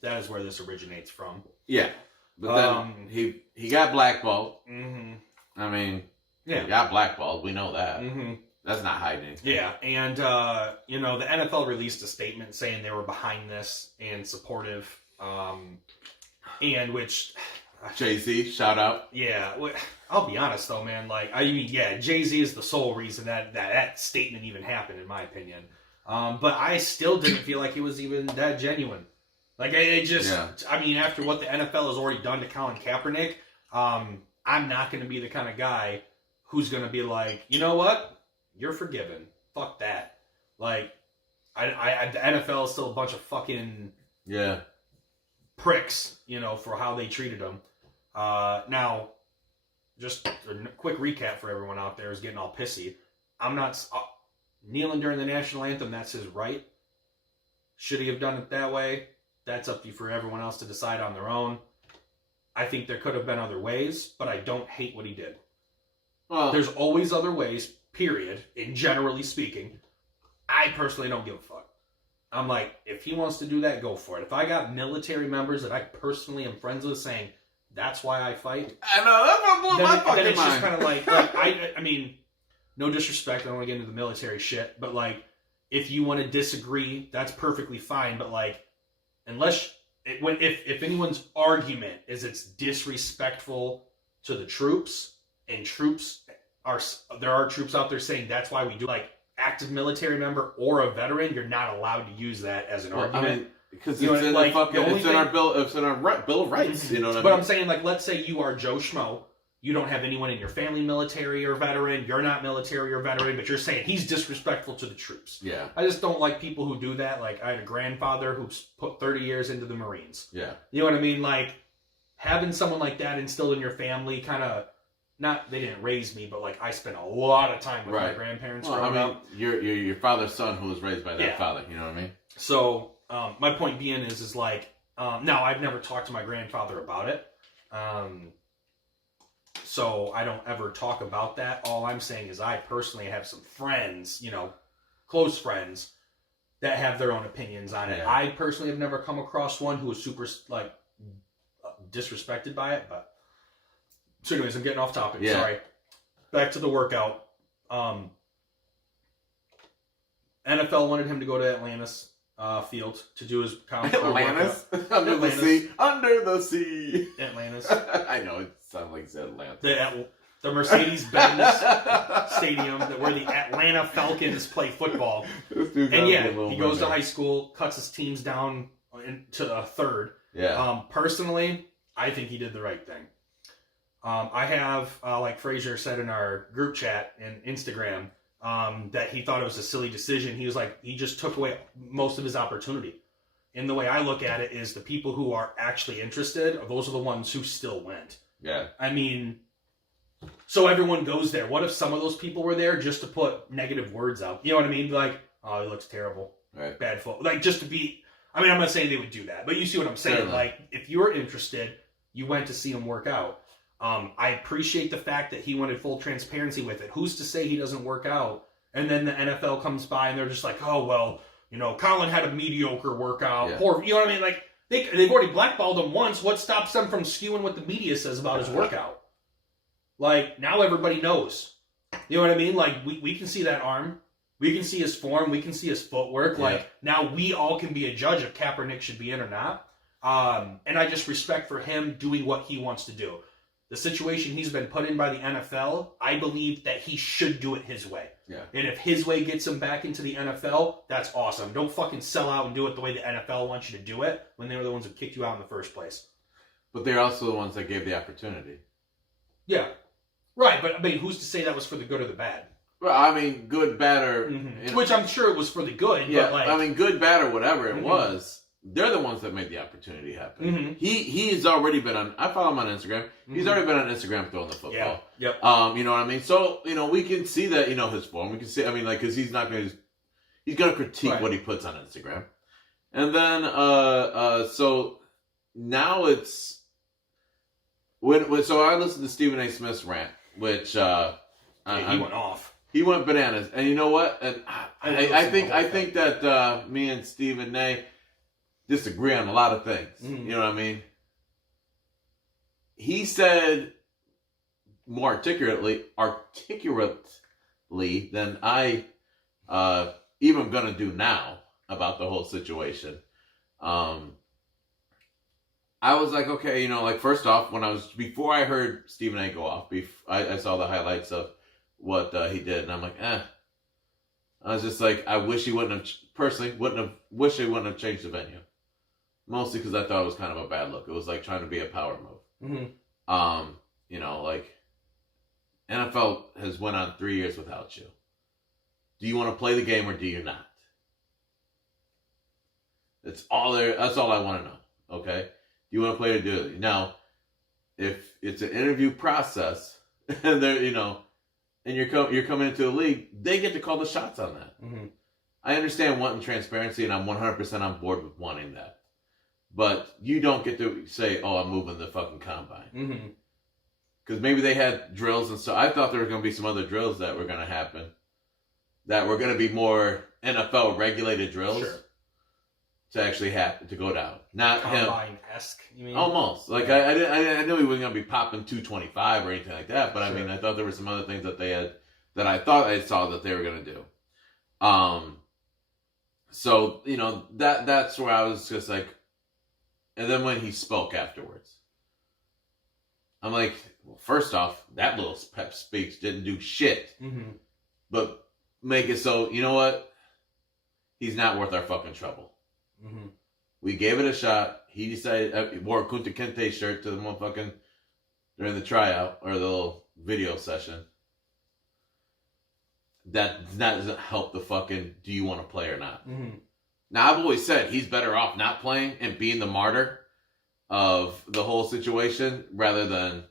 that is where this originates from. Yeah. But then he got blackballed. Mm-hmm. I mean, he got blackballed. We know that. Mm-hmm. That's not hiding anything. Yeah, and, the NFL released a statement saying they were behind this and supportive, and which... Jay-Z, shout out. Yeah, I'll be honest though, man. Like, Jay-Z is the sole reason that statement even happened, in my opinion. But I still didn't feel like it was even that genuine. Like, after what the NFL has already done to Colin Kaepernick, I'm not going to be the kind of guy who's going to be like, you know what? You're forgiven. Fuck that. Like, the NFL is still a bunch of fucking pricks, for how they treated him. Now, just a quick recap for everyone out there who's getting all pissy. I'm not kneeling during the national anthem. That's his right. Should he have done it that way? That's up to you for everyone else to decide on their own. I think there could have been other ways, but I don't hate what he did. Well, there's always other ways, period, in generally speaking. I personally don't give a fuck. I'm like, if he wants to do that, go for it. If I got military members that I personally am friends with saying, that's why I fight. I know, that's what blew my fucking mind. Then it's just kind of like I mean, no disrespect, I don't want to get into the military shit, but like, if you want to disagree, that's perfectly fine, but like, if anyone's argument is it's disrespectful to the troops, and there are troops out there saying that's why we do, like, active military member or a veteran, you're not allowed to use that as an argument. I mean, because it's in our bill of rights. You know what I mean? But I'm saying, like, let's say you are Joe Schmo you don't have anyone in your family military or veteran, you're not military or veteran, but you're saying he's disrespectful to the troops. Yeah. I just don't like people who do that. Like, I had a grandfather who put 30 years into the Marines. Yeah. You know what I mean? Like, having someone like that instilled in your family kind of, not, they didn't raise me, but like, I spent a lot of time with my grandparents growing up. Your father's son who was raised by that father, you know what I mean? So, my point being is like, now I've never talked to my grandfather about it. So I don't ever talk about that. All I'm saying is I personally have some friends, you know, close friends that have their own opinions on it. Yeah. I personally have never come across one who was super like disrespected by it. But so, anyways, I'm getting off topic. Yeah. Sorry. Back to the workout. NFL wanted him to go to Atlantis field to do his Atlantis? Under Atlantis. the sea. Under the sea. Atlantis. I know, it sounds like it's Atlanta. The Mercedes-Benz Stadium where the Atlanta Falcons play football. And yeah, he goes to high school, cuts his teams down to a third. Yeah. Personally, I think he did the right thing. I have, like Frazier said in our group chat and Instagram, that he thought it was a silly decision. He was like, he just took away most of his opportunity. And the way I look at it is the people who are actually interested, those are the ones who still went. Yeah. I mean, so everyone goes there. What if some of those people were there just to put negative words out? You know what I mean? Like, oh, he looks terrible. Right. Bad foot. Like, just to be, I mean, I'm not saying they would do that, but you see what I'm saying. Certainly. Like, if you were interested, you went to see him work out. I appreciate the fact that he wanted full transparency with it. Who's to say he doesn't work out? And then the NFL comes by and they're just like, oh, well, you know, Colin had a mediocre workout. Yeah. Poor, you know what I mean? Like, they've already blackballed him once. What stops them from skewing what the media says about his workout? Like, now everybody knows. You know what I mean? Like, we can see that arm. We can see his form. We can see his footwork. Yeah. Like, now we all can be a judge if Kaepernick should be in or not. And I just respect for him doing what he wants to do. The situation he's been put in by the NFL, I believe that he should do it his way. Yeah. And if his way gets him back into the NFL, that's awesome. Don't fucking sell out and do it the way the NFL wants you to do it when they were the ones who kicked you out in the first place. But they're also the ones that gave the opportunity. Yeah. Right, but I mean, who's to say that was for the good or the bad? Well, I mean, good, bad, or... Mm-hmm. Which I'm sure it was for the good, yeah, but like... I mean, good, bad, or whatever it was, they're the ones that made the opportunity happen. Mm-hmm. He's already been on... I follow him on Instagram. He's already been on Instagram throwing the football. Yeah. Yep. You know what I mean? So, you know, we can see that, you know, his form. We can see, I mean, like, because he's not going to... He's going to critique what he puts on Instagram. And then, so now it's... So I listened to Stephen A. Smith's rant, which... he went off. He went bananas, and you know what? And I think that me and Stephen A. disagree on a lot of things. Mm-hmm. You know what I mean? He said more articulately than I even gonna do now about the whole situation. I was like, okay, you know, like first off, before I heard Stephen A. go off, I saw the highlights of what he did, and I'm like, I was just like, I wish he wouldn't have changed the venue. Mostly because I thought it was kind of a bad look. It was like trying to be a power move. Mm-hmm. You know, like NFL has went on 3 years without you. Do you want to play the game or do you not? That's all I want to know. Okay? Do you want to play or do it? Now, if it's an interview process and they're, you know, and you're coming into the league, they get to call the shots on that. Mm-hmm. I understand wanting transparency, and I'm 100% on board with wanting that. But you don't get to say, oh, I'm moving the fucking combine. Because maybe they had drills and stuff. I thought there were going to be some other drills that were going to happen. That were going to be more NFL-regulated drills. Sure. To actually happen, to go down. Not combine-esque, you mean? Almost. Like, yeah. I knew he wasn't going to be popping 225 or anything like that. But, sure. I mean, I thought there were some other things that they had, that I thought I saw that they were going to do. So, you know, that's where I was just like, and then when he spoke afterwards, I'm like, well, first off, that little pep speech didn't do shit. Mm-hmm. But make it so, you know what? He's not worth our fucking trouble. Mm-hmm. We gave it a shot. He decided, wore a Kunta Kinte shirt to the motherfucking during the tryout or the little video session, that doesn't help the fucking do you want to play or not. Mm-hmm. Now, I've always said he's better off not playing and being the martyr of the whole situation rather than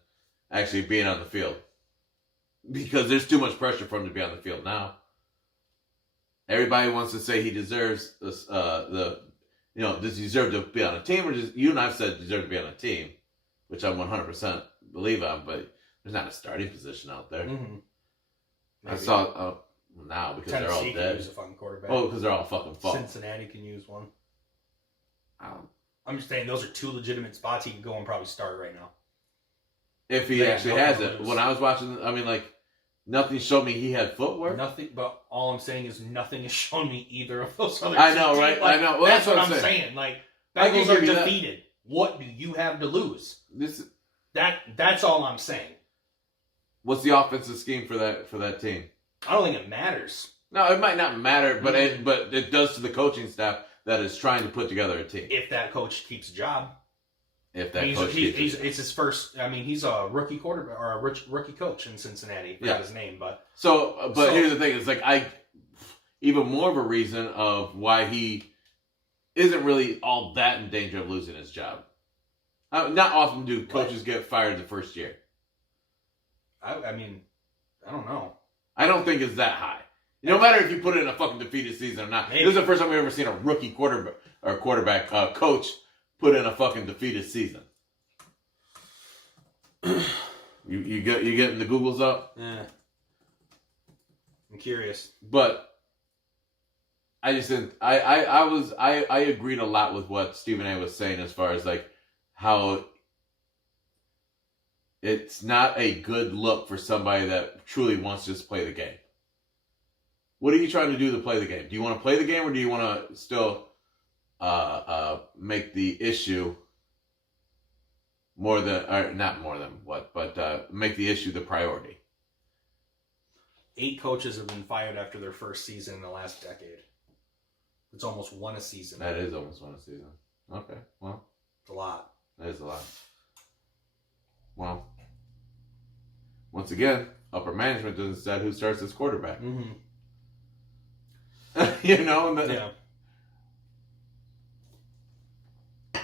actually being on the field. Because there's too much pressure for him to be on the field now. Everybody wants to say he deserves this, does he deserve to be on a team, or just, you and I've said deserve to be on a team, which I 100% believe on, but there's not a starting position out there. Mm-hmm. I saw now because Tennessee they're all can dead. use a fucking quarterback. Oh, because they're all fucking fucked. Cincinnati can use one. I'm just saying those are two legitimate spots he can go and probably start right now. If he actually has it. When I was watching, I mean, like, nothing showed me he had footwork. Nothing, but all I'm saying is nothing has shown me either of those other I two know, teams. right? Like, I know. Well, that's what I'm I'm saying. Like, I can Bengals are give you that. defeated. What do you have to lose? That's all I'm saying. What's the offensive scheme for that team? I don't think it matters. No, it might not matter, but it does to the coaching staff that is trying to put together a team. If that coach keeps a job. If that coach keeps a job. It's his first. I mean, he's a rookie quarterback or a rookie coach in Cincinnati. Forgot his name, but here's the thing: it's like even more of a reason of why he isn't really all that in danger of losing his job. Not often do coaches get fired the first year. I mean, I don't know. I don't think it's that high. No matter if you put it in a fucking defeated season or not. Maybe. This is the first time we've ever seen a rookie quarterback coach put in a fucking defeated season. You getting the Googles up? Yeah. I'm curious. But I just didn't. I agreed a lot with what Stephen A was saying as far as like how it's not a good look for somebody that truly wants to just play the game. What are you trying to do to play the game? Do you want to play the game, or do you want to still make the issue make the issue the priority? 8 coaches have been fired after their first season in the last decade. It's almost one a season. That is almost one a season. Okay, well. It's a lot. That is a lot. Well, once again, upper management doesn't decide who starts as quarterback. Mm-hmm. Yeah.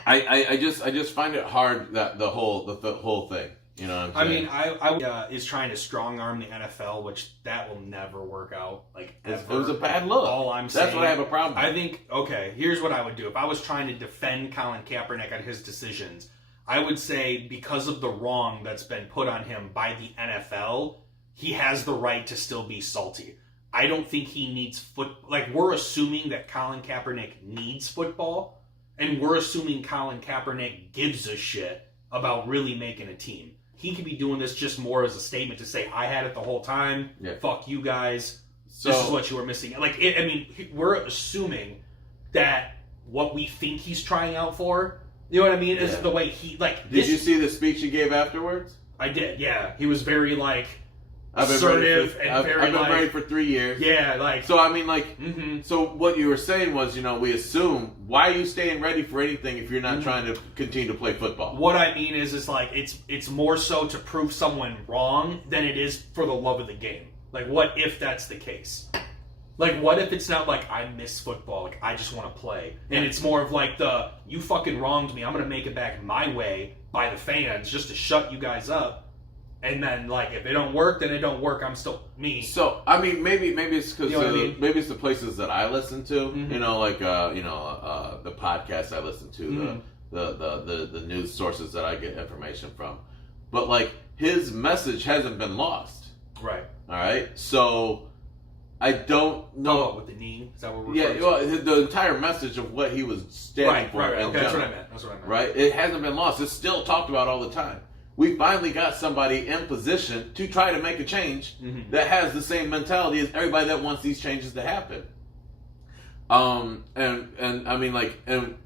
I just find it hard that the whole thing. You know what I'm saying? I mean, is trying to strong arm the NFL, which that will never work out. Like, it was a bad look. All I'm saying. That's what I have a problem with. I think, okay, here's what I would do. If I was trying to defend Colin Kaepernick on his decisions, I would say because of the wrong that's been put on him by the NFL, he has the right to still be salty. I don't think he needs like, we're assuming that Colin Kaepernick needs football, and we're assuming Colin Kaepernick gives a shit about really making a team. He could be doing this just more as a statement to say, I had it the whole time. Yeah. Fuck you guys. This is what you were missing. Like, we're assuming that what we think he's trying out for, you know what I mean, is the way he, like... Did you see the speech he gave afterwards? I did, yeah. He was very, like, assertive and very, I've been ready for 3 years. Yeah, like... So, I mean, like... Mm-hmm. So, what you were saying was, we assume... Why are you staying ready for anything if you're not trying to continue to play football? What I mean is like, it's more so to prove someone wrong than it is for the love of the game. Like, what if that's the case? Like, what if it's not like, I miss football, like, I just want to play. And it's more of like you fucking wronged me, I'm going to make it back my way by the fans just to shut you guys up. And then, like, if it don't work, then it don't work. I'm still me. So, I mean, maybe it's because maybe it's the places that I listen to. Mm-hmm. The podcasts I listen to, mm-hmm. the news sources that I get information from. But like, his message hasn't been lost. Right. All right. So, I don't know. With the knee, is that what we're? Yeah. Well, the entire message of what he was standing for. Right. Okay, that's what I meant. Right. It hasn't been lost. It's still talked about all the time. We finally got somebody in position to try to make a change mm-hmm. that has the same mentality as everybody that wants these changes to happen. And I mean, like, and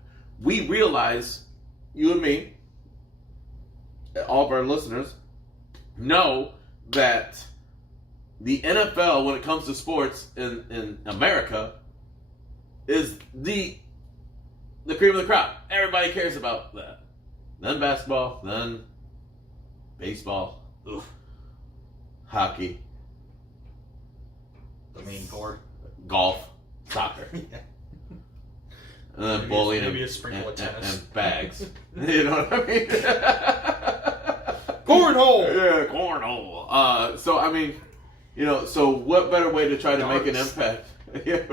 we realize, you and me, all of our listeners, know that the NFL, when it comes to sports in America, is the cream of the crop. Everybody cares about that. Then basketball, then baseball, Oof. hockey, The main four. golf, soccer, Yeah. and then bowling maybe a sprinkle of and tennis. and bags. You know what I mean? Cornhole! Yeah, cornhole. So I mean, you know, so what better way to try to make an Darts. impact? Yeah,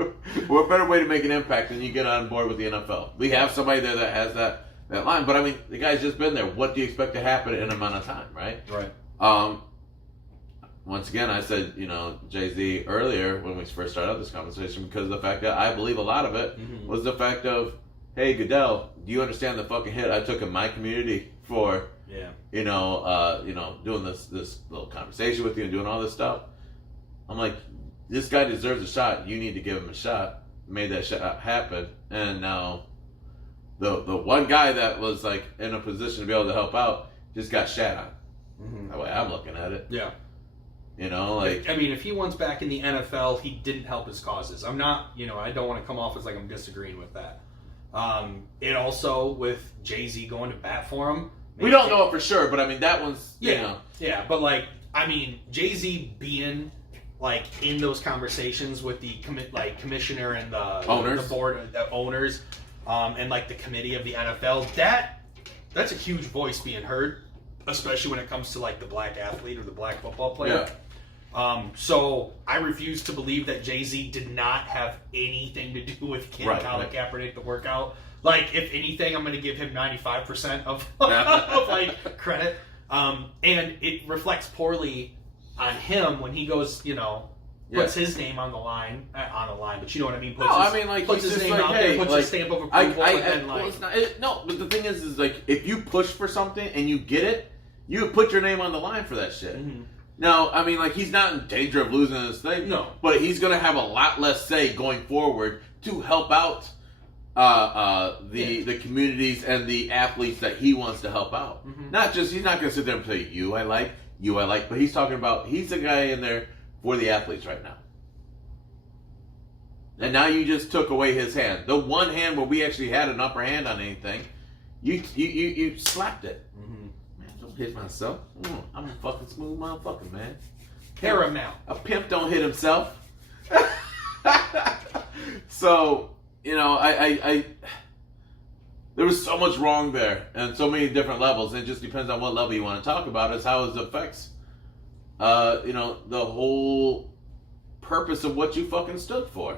what better way to make an impact than you get on board with the NFL? We have somebody there that has that line, but I mean, the guy's just been there. What do you expect to happen in an amount of time, right? Right. Once again, I said, you know, Jay-Z earlier when we first started out this conversation, because of the fact that I believe a lot of it was the fact of, hey, Goodell, do you understand the fucking hit I took in my community for, you know, doing this little conversation with you and doing all this stuff? I'm like, this guy deserves a shot. You need to give him a shot. Made that shot happen, and now the one guy that was like in a position to be able to help out just got shat on. The way I'm looking at it. Yeah. You know, like, I mean, if he wants back in the NFL, he didn't help his causes. I'm not, you know, I don't want to come off as like I'm disagreeing with that. It also, with Jay-Z going to bat for him. We don't know it for sure, but I mean, that one's, yeah, you know. Yeah, but like, I mean, Jay-Z being like in those conversations with the commissioner and the owners, the board, the owners, and like the committee of the NFL, that's a huge voice being heard, especially when it comes to like the black athlete or the black football player. Yeah. So I refuse to believe that Jay-Z did not have anything to do with getting Colin Kaepernick to work out. Like, if anything, I'm going to give him 95% of like credit. And it reflects poorly on him when he goes, you know, puts his name on the line, but you know what I mean? Puts his name out there, puts his stamp of approval, but the thing is like, if you push for something and you get it, you put your name on the line for that shit. Mm-hmm. Now, I mean, like, he's not in danger of losing his thing. No. But he's going to have a lot less say going forward to help out the communities and the athletes that he wants to help out. Mm-hmm. Not just, he's not going to sit there and say, you I like, but he's talking about, he's the guy in there for the athletes right now. And now you just took away his hand. The one hand where we actually had an upper hand on anything, you slapped it. Mm-hmm. Man, don't hit myself. I'm a fucking smooth motherfucker, man. Paramount. A pimp don't hit himself. So, you know, I there was so much wrong there, and so many different levels. It just depends on what level you want to talk about. Is how it affects, you know, the whole purpose of what you fucking stood for.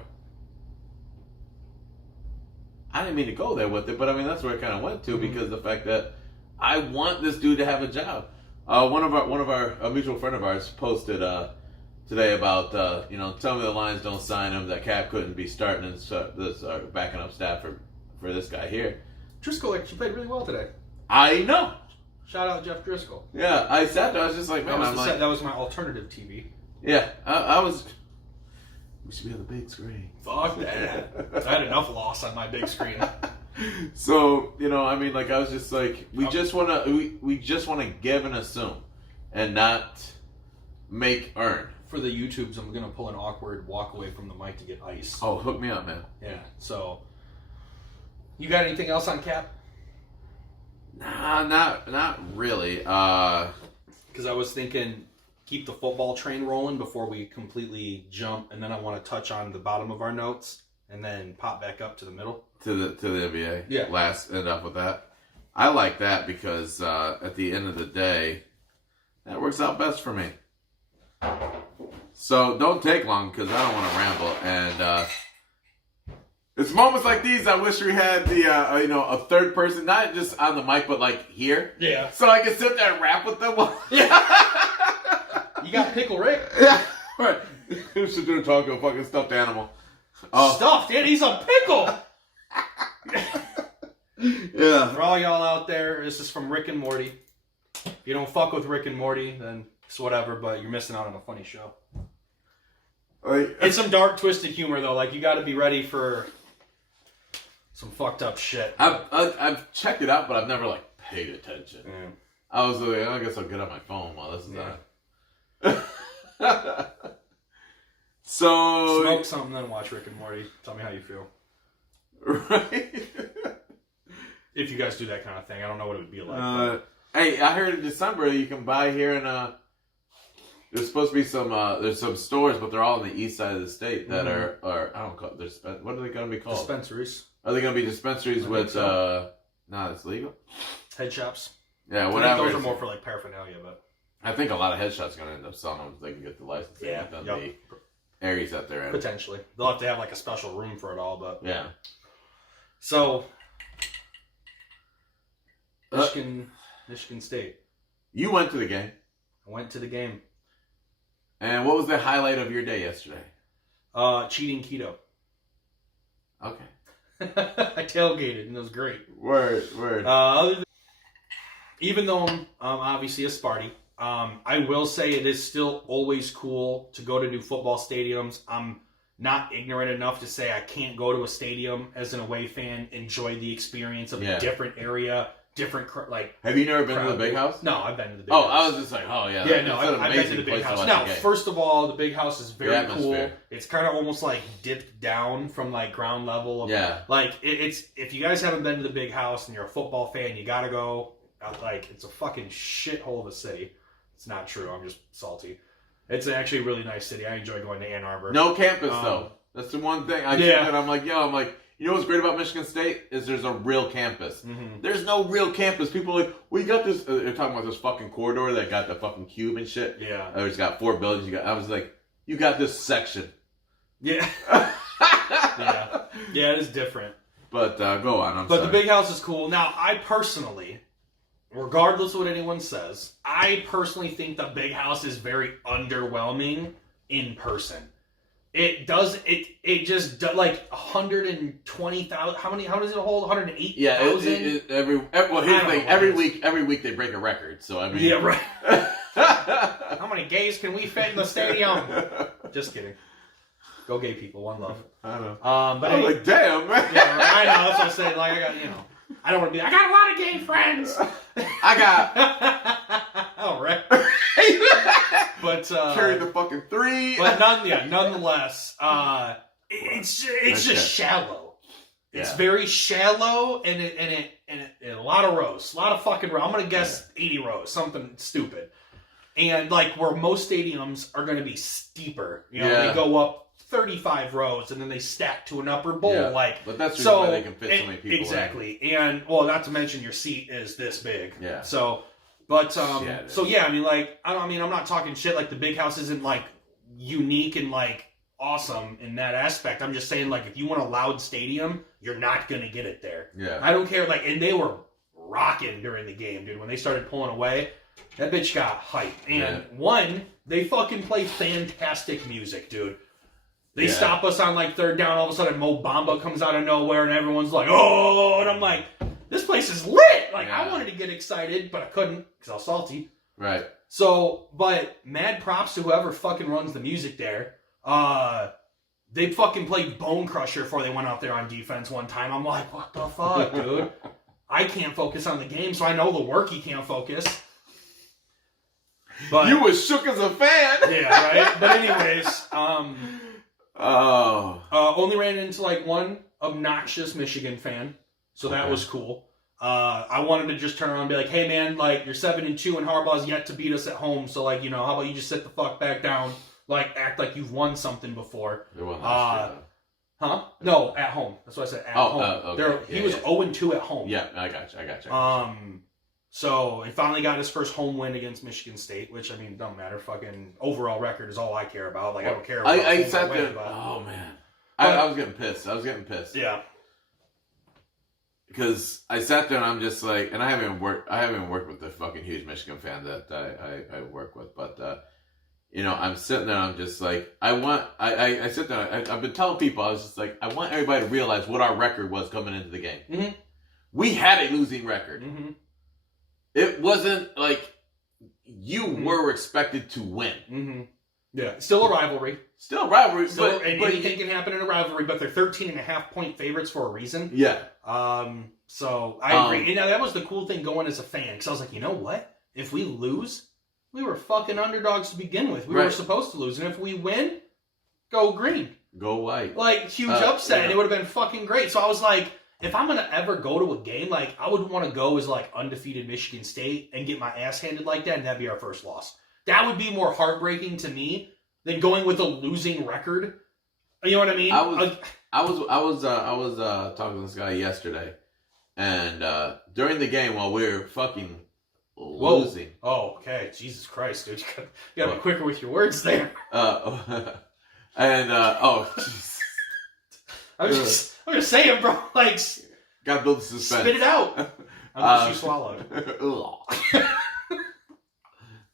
I didn't mean to go there with it, but I mean that's where it kind of went to, because the fact that I want this dude to have a job. One of our a mutual friend of ours posted today about you know, tell me the Lions don't sign him, that Cap couldn't be starting and this backing up staff for this guy here. Driscoll actually played really well today. I know. Shout out Jeff Driscoll. Yeah, I sat there. I was just like, man, that was my alternative TV. Yeah, I was. We should be on the big screen. Fuck that. I had enough loss on my big screen. So, you know, I mean, like, I was just like, we just want to give and assume, and not make earn. For the YouTubes, I'm gonna pull an awkward walk away from the mic to get ice. Oh, hook me up, man. Yeah. So, you got anything else on Cap? Nah, not really. Because I was thinking, keep the football train rolling before we completely jump, and then I want to touch on the bottom of our notes, and then pop back up to the middle. To the NBA. Yeah. End up with that. I like that because at the end of the day, that works out best for me. So don't take long, because I don't want to ramble. And it's moments like these I wish we had the you know, a third person, not just on the mic, but like here. Yeah. So I can sit there and rap with them. You got Pickle Rick. Yeah. Right. You should do talk to a fucking stuffed animal. Stuffed, and he's a pickle. Yeah. For all y'all out there, this is from Rick and Morty. If you don't fuck with Rick and Morty, then it's whatever, but you're missing out on a funny show. It's some dark, twisted humor, though. Like, you got to be ready for some fucked up shit. I've checked it out, but I've never, like, paid attention. Yeah. I was like, I guess I'll get on my phone while this is on. So... Smoke something, then watch Rick and Morty. Tell me how you feel. Right? If you guys do that kind of thing. I don't know what it would be like. Hey, I heard in December you can buy here in there's supposed to be some there's some stores, but they're all on the east side of the state that are I don't call it, what are they going to be called? Dispensaries. Are they going to be dispensaries with no, it's legal. Head shops. Yeah, I whatever. think those are more for like paraphernalia, but I think a lot of headshots are going to end up selling them if they can get the licensing within the areas that they're in. Potentially, they'll have to have like a special room for it all, but yeah. So, Michigan State. You went to the game. I went to the game. And what was the highlight of your day yesterday? Cheating keto. Okay. I tailgated and it was great. Word. Even though I'm obviously a Sparty, I will say it is still always cool to go to new football stadiums. I'm not ignorant enough to say I can't go to a stadium as an away fan, enjoy the experience of a different area, different Have you never been to the Big House? No, I've been to the Big House. I was just like, oh yeah. Yeah, no, I've been to the Big House. Now, first of all, the Big House is very cool. It's kind of almost like dipped down from like ground level. Like it's if you guys haven't been to the Big House and you're a football fan, you gotta go. Like it's a fucking shithole of a city. It's not true. I'm just salty. It's actually a really nice city. I enjoy going to Ann Arbor. No campus though. That's the one thing. I'm like, you know what's great about Michigan State is there's a real campus. Mm-hmm. There's no real campus. People are like, we got this. They're talking about this fucking corridor that got the fucking cube and shit. Yeah. It's got 4 buildings. I was like, you got this section. Yeah. Yeah, it is different. But go on. But the Big House is cool. Now, I personally, regardless of what anyone says, I personally think the Big House is very underwhelming in person. It does it just like 120,000. How does it hold? 108,000. Yeah, every week they break a record. So I mean, yeah, right. How many gays can we fit in the stadium? Just kidding. Go gay people, one love. I know. But I'm like, damn, man. Yeah, I know. That's what I say. Like, I got, I don't want to be. I got a lot of gay friends. I got. All right. But carried the fucking 3. But nonetheless, it's just shallow. It's very shallow, and a lot of rows, a lot of fucking rows. I'm gonna guess 80 rows, something stupid. And like where most stadiums are gonna be steeper, they go up 35 rows and then they stack to an upper bowl. Yeah. But that's why they can fit so many people. Exactly, and well, not to mention your seat is this big. Yeah. So. But, I'm not talking shit, like, the Big House isn't, like, unique and, like, awesome in that aspect. I'm just saying, like, if you want a loud stadium, you're not gonna get it there. Yeah. I don't care, like, and they were rocking during the game, dude. When they started pulling away, that bitch got hype. And, they fucking play fantastic music, dude. They stop us on, like, 3rd down, all of a sudden Mo Bamba comes out of nowhere, and everyone's like, oh, and I'm like... This place is lit! Like, I wanted to get excited, but I couldn't, because I was salty. Right. So, but mad props to whoever fucking runs the music there. They fucking played Bone Crusher before they went out there on defense one time. I'm like, what the fuck, dude? I can't focus on the game, so I know the work he can't focus. But you was shook as a fan! Yeah, right? But anyways, only ran into, like, one obnoxious Michigan fan. So that was cool. I wanted to just turn around and be like, hey man, like, you're 7-2 and Harbaugh's yet to beat us at home. So, like, how about you just sit the fuck back down, like, act like you've won something before. Huh? No, at home. That's what I said, at home. Okay. He was 0-2 at home. Yeah, I got you. So he finally got his first home win against Michigan State, which, I mean, don't matter. Fucking overall record is all I care about. Like, I don't care about I sat there. Oh, man. I was getting pissed. Yeah. Because I sat there and I'm just like, and I haven't worked with the fucking huge Michigan fan that I work with, but I'm sitting there and I'm just like, I sit there, I've been telling people, I was just like, I want everybody to realize what our record was coming into the game. Mm-hmm. We had a losing record. Mm-hmm. It wasn't like you were expected to win. Mm-hmm. Yeah, still a rivalry. Anything can happen in a rivalry, but they're 13.5-point favorites for a reason. Yeah. So I agree. And that was the cool thing going as a fan, because I was like, you know what? If we lose, we were fucking underdogs to begin with. We were supposed to lose, and if we win, go green, go white. Like huge upset, and it would have been fucking great. So I was like, if I'm gonna ever go to a game, like I would want to go as like undefeated Michigan State and get my ass handed like that, and that'd be our first loss. That would be more heartbreaking to me than going with a losing record. You know what I mean? I was talking to this guy yesterday, and during the game while we were fucking losing. Whoa. Oh, okay. Jesus Christ, dude, you gotta be quicker with your words there. Jeez. I'm just saying, bro. Like, gotta build the suspense. Spit it out. Unless you swallowed.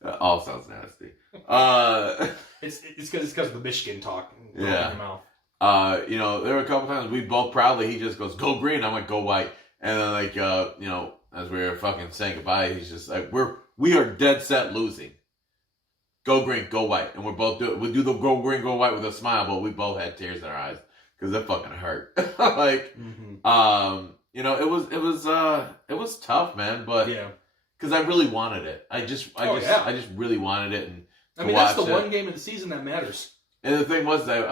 That all sounds nasty. It's because of the Michigan talk. Yeah. In your mouth. There were a couple times we both proudly, he just goes, "Go green." I'm like, "Go white." And then as we were fucking saying goodbye, he's just like, we are dead set losing. Go green, go white. And we do the go green, go white with a smile, but we both had tears in our eyes because it fucking hurt. It was tough, man, but yeah. Because I really wanted it. I just really wanted it, and I mean that's the one game of the season that matters. And the thing was that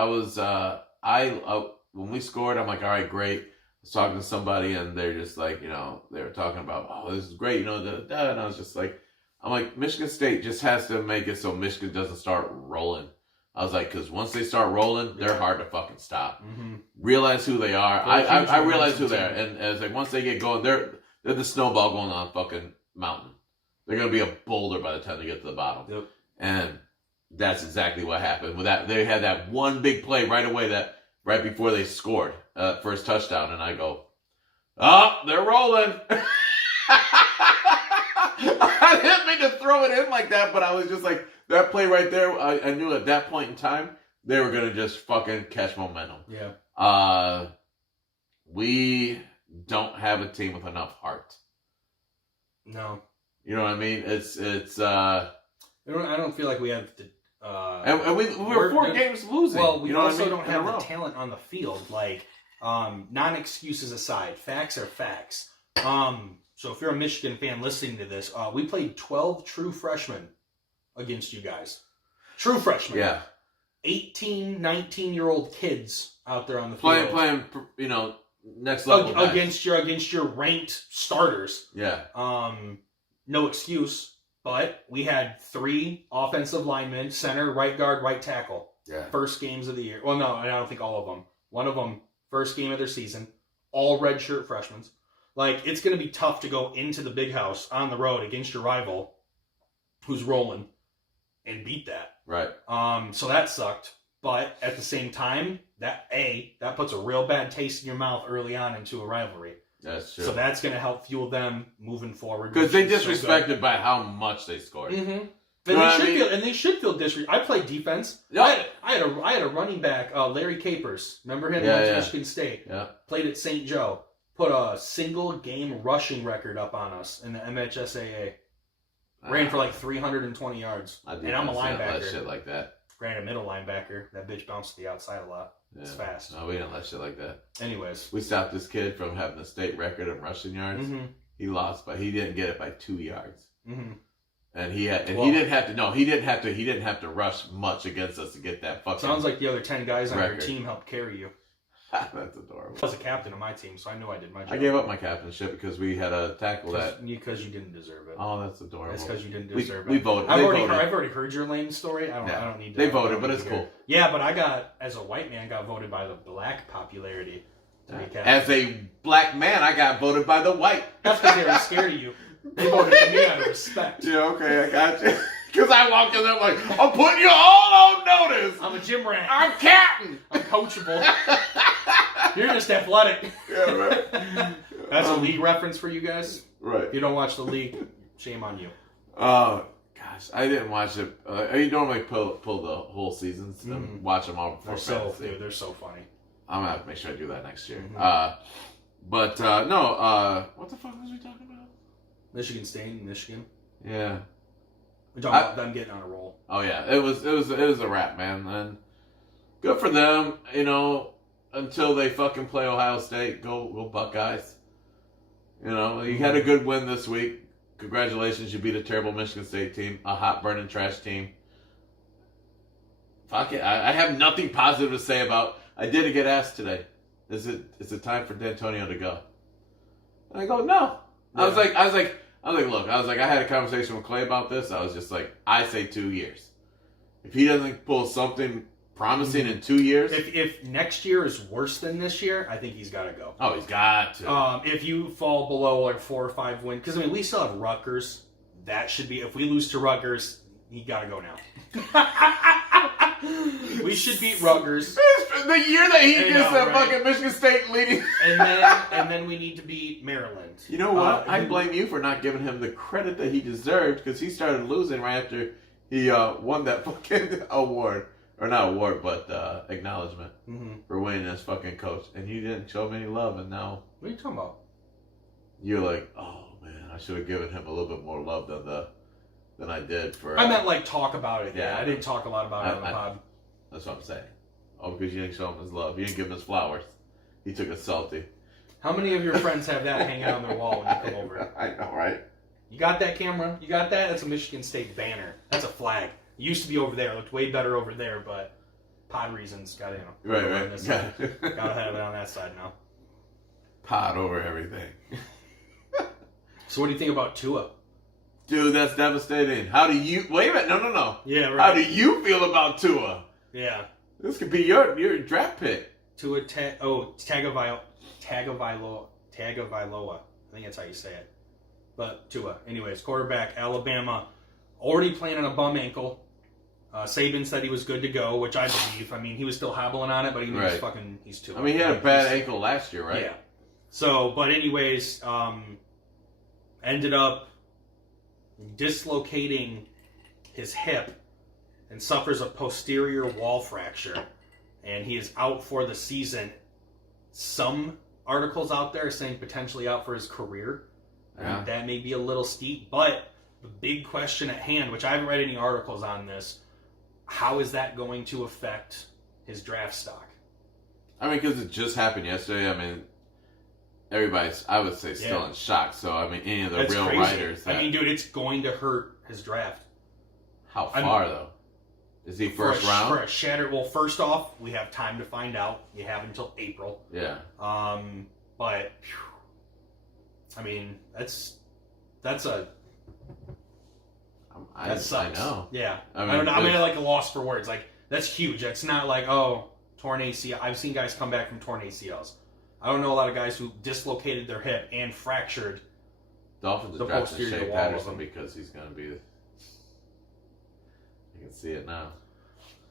when we scored, I'm like, all right, great. I was talking to somebody, and they're just like, they were talking about, oh, this is great, and I was just like, I'm like, Michigan State just has to make it so Michigan doesn't start rolling. I was like, because once they start rolling, they're hard to fucking stop. Mm-hmm. Realize who they are. I realize who they are, and it's like once they get going, they're the snowball going on a fucking mountain. They're gonna be a boulder by the time they get to the bottom. Yep. And that's exactly what happened. With that, they had that one big play right away, that right before they scored first touchdown, and I go, "Oh, they're rolling." I didn't mean to throw it in like that, but I was just like, that play right there, I knew at that point in time they were gonna just fucking catch momentum. Yeah. We don't have a team with enough heart. No. You know what I mean? It's I don't feel like we have the and we were 4 games losing. Well, we also what I mean? don't have the talent on the field. Like, non-excuses aside, facts are facts. So if you're a Michigan fan listening to this, we played 12 true freshmen against you guys. True freshmen. Yeah. 18, 19-year-old kids out there on the field. Playing, next level guys. against your ranked starters. Yeah. No excuse, but we had 3 offensive linemen, center, right guard, right tackle. Yeah. First games of the year. Well, no, I don't think all of them. One of them, first game of their season. All redshirt freshmen. Like, it's going to be tough to go into the big house on the road against your rival who's rolling and beat that. Right. So that sucked. But at the same time, that puts a real bad taste in your mouth early on into a rivalry. That's true. So that's going to help fuel them moving forward. Because they disrespected by how much they scored. Mm-hmm. And they should feel disrespected. I played defense. Yeah. I had a running back, Larry Capers. Remember him? Yeah. Michigan State. Yeah. Played at St. Joe. Put a single game rushing record up on us in the MHSAA. Ran for like 320 yards. And I'm a linebacker. Let shit like that. Ran a middle linebacker. That bitch bounced to the outside a lot. Yeah. It's fast. No, we didn't let shit like that. Anyways. We stopped this kid from having a state record in rushing yards. Mm-hmm. He lost, but he didn't get it by 2 yards. Mm-hmm. And he didn't have to rush much against us to get that fucking Sounds like the other 10 guys on record. your team helped carry you. That's adorable. I was a captain of my team, so I knew I did my job. I gave up my captainship because we had a tackle because you didn't deserve it. Oh, that's adorable. It's because you didn't deserve it. We voted. I've already heard your lame story. I don't need to. They voted, but it's cool. Yeah, but as a white man, got voted by the black popularity. As a black man, I got voted by the white. That's because they were scared of you. They voted for me out of respect. Yeah, okay, I got you. Because I walked in there like, I'm putting you all on notice. I'm a gym rat. I'm captain. I'm coachable. You're just athletic. Yeah, right. That's a league reference for you guys. Right. If you don't watch the league, shame on you. Oh, gosh. I didn't watch it. I normally pull the whole seasons and watch them all before fantasy. They're so funny. I'm going to have to make sure I do that next year. Mm-hmm. But what the fuck was we talking about? Michigan State and Michigan. Yeah. We're talking about them getting on a roll. Oh yeah, it was a wrap, man. And good for them, until they fucking play Ohio State. Go Buckeyes. You had a good win this week. Congratulations, you beat a terrible Michigan State team, a hot burning trash team. Fuck it, I have nothing positive to say about. I did get asked today. Is it time for D'Antonio to go? And I go, no. Yeah. I was like, look, I had a conversation with Clay about this. I was just like, I say 2 years. If he doesn't pull something promising in 2 years, if next year is worse than this year, I think he's got to go. oh, he's got to. If you fall below like 4 or 5 wins, because I mean we still have Rutgers. That should be, if we lose to Rutgers, he got to go now. We should beat Rutgers. The year that he gets that right? fucking Michigan State leading. and then we need to beat Maryland. You know what? I blame you for not giving him the credit that he deserved, because he started losing right after he won that fucking award. Or not award, but acknowledgement for winning as fucking coach. And you didn't show him any love, and now... What are you talking about? You're like, oh man, I should have given him a little bit more love than I did for... I meant like talk about it. Yeah. I didn't talk a lot about it on the pod. That's what I'm saying. Oh, because you didn't show him his love. You didn't give him his flowers. He took it salty. How many of your friends have that hanging on their wall when you come over? I know, right? You got that camera? You got that? That's a Michigan State banner. That's a flag. It used to be over there. It looked way better over there, but pod reasons got to, Right. Gotta have it on that side now. Pod over everything. So what do you think about Tua? Dude, that's devastating. How do you... Wait a minute. No. Yeah, right. How do you feel about Tua? Yeah. This could be your draft pick. Tua Tagovailoa. I think that's how you say it. But Tua. Anyways, quarterback, Alabama. Already playing on a bum ankle. Saban said he was good to go, which I believe. I mean, he was still hobbling on it, but he was he's Tua. I mean, he had a bad ankle last year, right? Yeah. So, but anyways, ended up dislocating his hip and suffers a posterior wall fracture, and he is out for the season. Some articles out there are saying potentially out for his career. Yeah. That may be a little steep, but the big question at hand, which I haven't read any articles on this, how is that going to affect his draft stock? I mean, because it just happened yesterday. I mean, everybody's, I would say, still in shock. So, I mean, any of the real crazy. writers. I mean, dude, it's going to hurt his draft. How far, though? Is he first round? For a shattered... Well, first off, we have time to find out. You have until April. Yeah. But, I mean, that's a... That sucks. I know. Yeah. I don't know. I'm at like a loss for words. Like, that's huge. That's not like, oh, torn ACL. I've seen guys come back from torn ACLs. I don't know a lot of guys who dislocated their hip and fractured Dolphins the drafted posterior Shea wall of Patterson them. because he's going to be... You can see it now.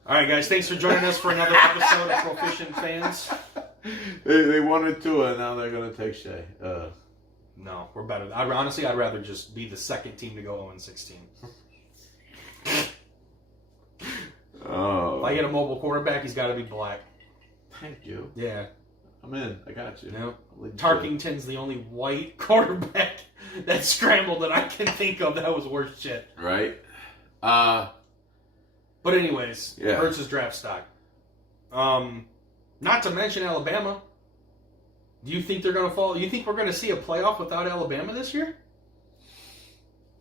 All right, guys. Thanks for joining us for another episode of Proficient Fans. They wanted Tua, and now they're going to take Shea. No, we're better. Honestly, I'd rather just be the second team to go 0-16. Oh. If I get a mobile quarterback, he's got to be black. Thank you. Yeah. I'm in. I got you. Nope. Tarkington's the only white quarterback that scrambled that I can think of that was worth shit. Right? But anyways, it hurts his draft stock. Not to mention Alabama. Do you think they're going to fall? You think we're going to see a playoff without Alabama this year?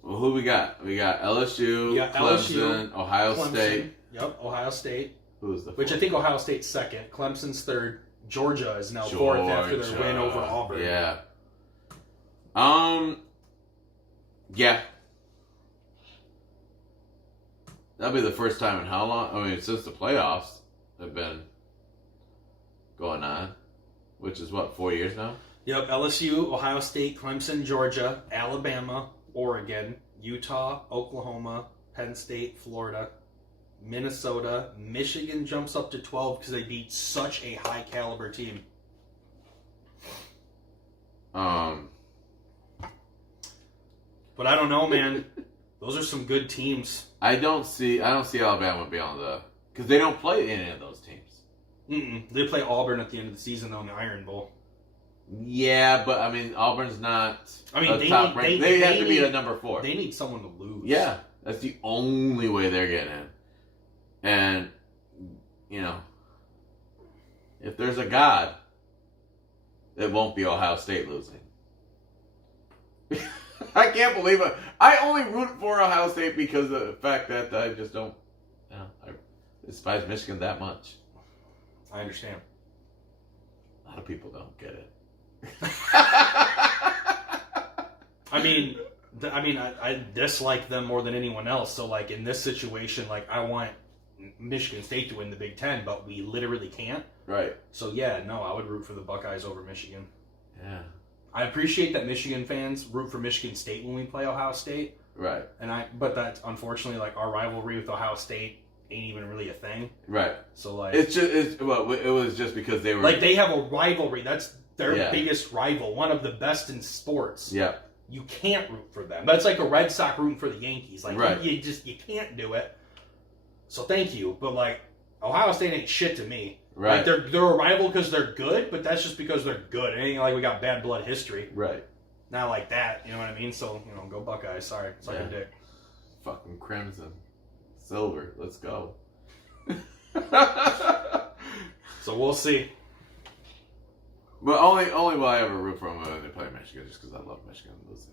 Well, who we got? We got LSU, Clemson, Ohio State. Yep, Ohio State. Who's the Which I think Ohio State's second. Clemson's third. Georgia is now fourth after their win over Auburn. Yeah. Yeah. That'll be the first time in how long? I mean, since the playoffs have been going on, which is what, 4 years now? Yep, LSU, Ohio State, Clemson, Georgia, Alabama, Oregon, Utah, Oklahoma, Penn State, Florida, Minnesota, Michigan jumps up to 12 because they beat such a high caliber team. But I don't know, man. Those are some good teams. I don't see Alabama beyond because they don't play any of those teams. They play Auburn at the end of the season though in the Iron Bowl. Yeah, but I mean Auburn's not. I mean, they have to be a number 4. They need someone to lose. Yeah, that's the only way they're getting in. And if there's a God, it won't be Ohio State losing. I can't believe it. I only root for Ohio State because of the fact that I just don't. I despise Michigan that much. I understand. lot of people don't get it. I dislike them more than anyone else. So, like, in this situation, like, I want Michigan State to win the Big Ten, but we literally can't. Right. So, yeah, no, I would root for the Buckeyes over Michigan. Yeah. I appreciate that Michigan fans root for Michigan State when we play Ohio State. Right. But that's unfortunately, like, our rivalry with Ohio State ain't even really a thing. Right. So, like, it was just because they were like, they have a rivalry. That's their Yeah. biggest rival, one of the best in sports. Yeah. You can't root for them. That's like a Red Sox rooting for the Yankees. Like, Right. you can't do it. So thank you, but like, Ohio State ain't shit to me. Right. Like, they're a rival because they're good, but that's just because they're good. It ain't like we got bad blood history. Right. Not like that. You know what I mean? So, go Buckeyes. Sorry, suck a dick. Fucking crimson, silver. Let's go. So we'll see. But only will I ever root for them when they play Michigan, just because I love Michigan losing.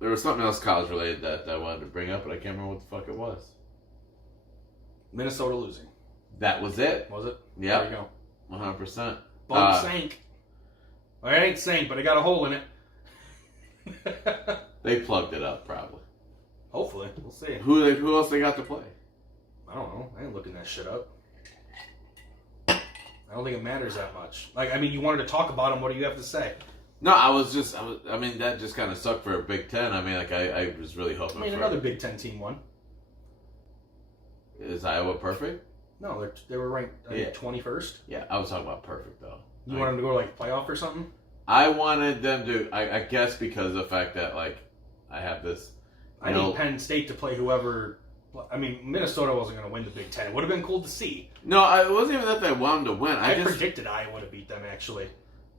There was something else college related that I wanted to bring up, but I can't remember what the fuck it was. Minnesota losing. That was it. Was it? Yeah. There you go. 100%. Boat sank. Well, it ain't sank, but it got a hole in it. They plugged it up, probably. Hopefully. We'll see. Who else they got to play? I don't know. I ain't looking that shit up. I don't think it matters that much. Like, I mean, you wanted to talk about them. What do you have to say? No, I mean, that just kind of sucked for a Big Ten. I mean, like, I was really hoping for... another Big Ten team won. Is Iowa perfect? No, they were ranked 21st. Yeah, I was talking about perfect, though. You want them to go to, like, playoff or something? I wanted them to, I guess because of the fact that, like, I have this... I need Penn State to play whoever... I mean, Minnesota wasn't going to win the Big Ten. It would have been cool to see. No, it wasn't even that I wanted to win. I predicted Iowa to beat them, actually.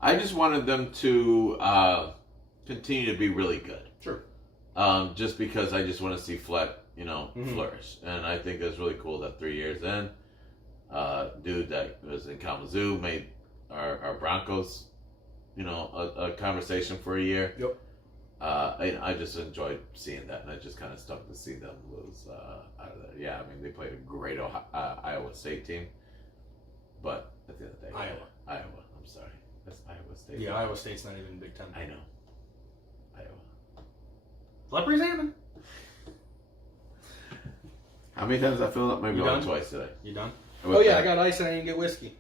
I just wanted them to continue to be really good. Sure. Just because I just want to see Fleck, flourish. And I think it's really cool that 3 years in, dude that was in Kalamazoo made our Broncos, a conversation for a year. Yep. I just enjoyed seeing that, and I just kind of stuck to see them lose out of that. Yeah, I mean, they played a great Iowa State team, but at the end of the day, Iowa. I'm sorry, that's Iowa State. Yeah, Iowa State's not even Big Ten. I know. Iowa. Leprous salmon. How many times I filled up? Maybe only twice today. You done? Oh yeah, I got ice and I didn't get whiskey.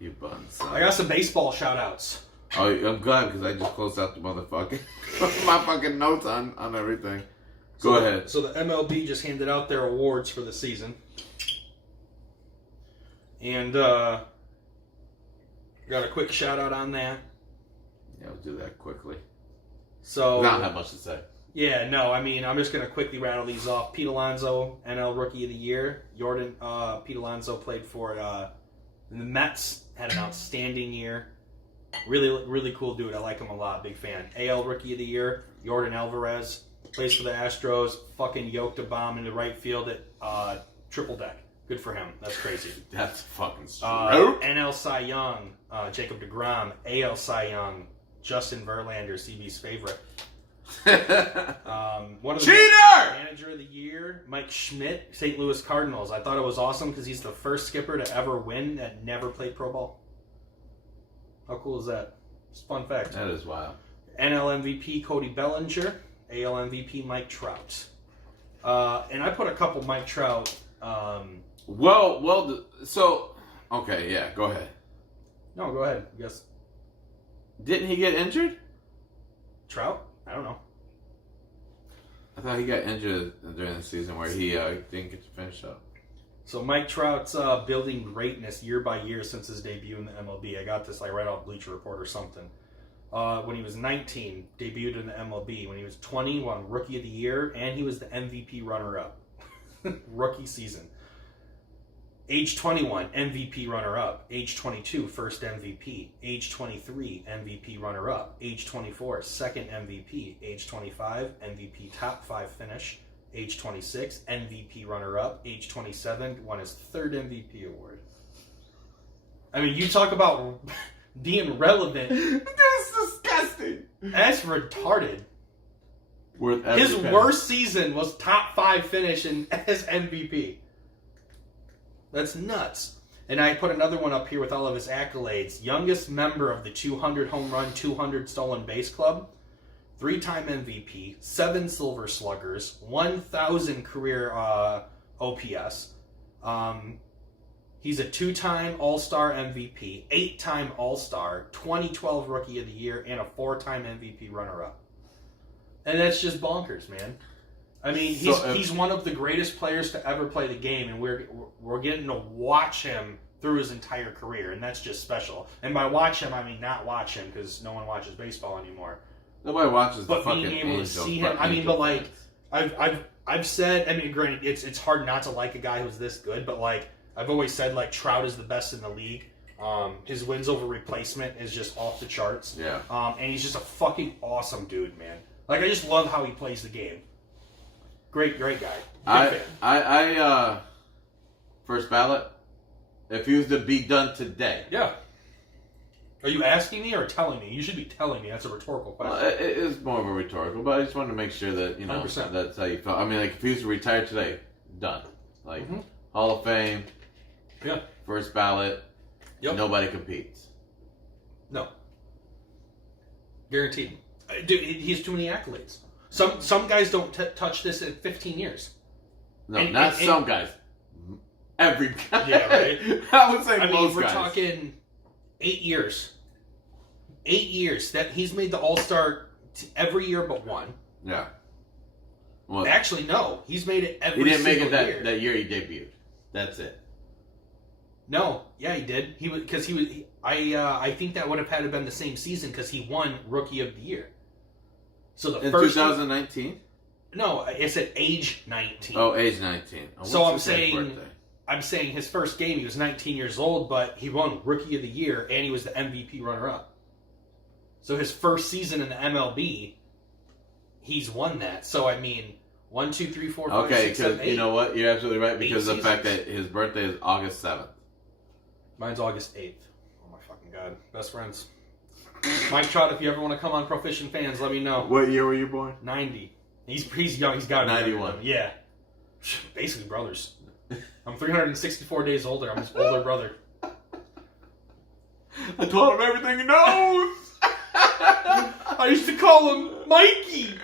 You buns. I got some baseball shout outs. Oh, I'm glad because I just closed out the motherfucking my fucking notes on everything. Go ahead. So the MLB just handed out their awards for the season, and got a quick shout out on that. Yeah, we'll do that quickly. So I don't have much to say. Yeah, no, I mean, I'm just gonna quickly rattle these off. Pete Alonso, NL Rookie of the Year. Pete Alonso played for the Mets, had an outstanding year. Really, really cool dude. I like him a lot. Big fan. AL Rookie of the Year, Yordan Alvarez. Plays for the Astros. Fucking yoked a bomb into right field at triple deck. Good for him. That's crazy. That's fucking straight. NL Cy Young, Jacob deGrom. AL Cy Young, Justin Verlander, CB's favorite. One of the Cheater! Manager of the Year, Mike Schmidt, St. Louis Cardinals. I thought it was awesome because he's the first skipper to ever win that never played pro ball. How cool is that? Just a fun fact. That is wild. NL MVP Cody Bellinger, AL MVP Mike Trout. And I put a couple Mike Trout. So okay, yeah, go ahead. No, go ahead. Yes. Didn't he get injured? Trout? I don't know. I thought he got injured during the season where he didn't get to finish up. So Mike Trout's building greatness year by year since his debut in the MLB. I got this right off Bleacher Report or something. When he was 19, debuted in the MLB. When he was 20, won Rookie of the Year, and he was the MVP runner-up. Rookie season. Age 21, MVP runner-up. Age 22, first MVP. Age 23, MVP runner-up. Age 24, second MVP. Age 25, MVP top 5 finish. Age 26, MVP runner-up. Age 27, won his third MVP award. I mean, you talk about being relevant. That's disgusting. That's retarded. His worst season was top 5 finish as MVP. That's nuts. And I put another one up here with all of his accolades. Youngest member of the 200 home run, 200 stolen base club. 3-time MVP. 7 Silver Sluggers. 1,000 career OPS. He's a 2-time All-Star MVP. 8-time All-Star. 2012 Rookie of the Year. And a 4-time MVP runner-up. And that's just bonkers, man. I mean, he's one of the greatest players to ever play the game, and we're getting to watch him through his entire career, and that's just special. And by watch him, I mean not watch him, because no one watches baseball anymore. Nobody watches. But the being fucking able to see him, I mean, but like I've said, I mean, granted, it's hard not to like a guy who's this good, but like I've always said, like Trout is the best in the league. His wins over replacement is just off the charts. Yeah. And he's just a fucking awesome dude, man. Like I just love how he plays the game. Great guy. I first ballot. If he was to be done today. Yeah. Are you asking me or telling me? You should be telling me. That's a rhetorical question. Well, it is more of a rhetorical, but I just wanted to make sure that, 100%. That's how you felt. I mean, like, if he was to retire today, done. Like, Hall of Fame. Yeah. First ballot. Yep. Nobody competes. No. Guaranteed. Dude, he has too many accolades. Some guys don't touch this in 15 years. No, not some guys. Every guy. Yeah, right? I would say I most mean, we're guys. talking 8 years. 8 years. That he's made the All-Star every year but one. Yeah. Well, actually, no. He's made it every he didn't make it year. that year he debuted. That's it. No. Yeah, he did. He was because he was. I think that would have had to been the same season because he won Rookie of the Year. So the in first 2019. No, it's at age 19. Oh, age 19. Oh, so I'm saying his first game he was 19 years old, but he won Rookie of the Year and he was the MVP runner-up. So his first season in the MLB, he's won that. So I mean, 1, 2, 3, 4, 5, okay, 6, 7, 8. You know what? You're absolutely right because of the fact seasons. that his birthday is August 7th. Mine's August 8th. Oh my fucking god, best friends. Mike Trout, if you ever want to come on Proficient Fans, let me know. What year were you born? 90. He's young. He's got 91. Yeah. Basically brothers. I'm 364 days older. I'm his older brother. I taught him everything he knows. I used to call him Mikey.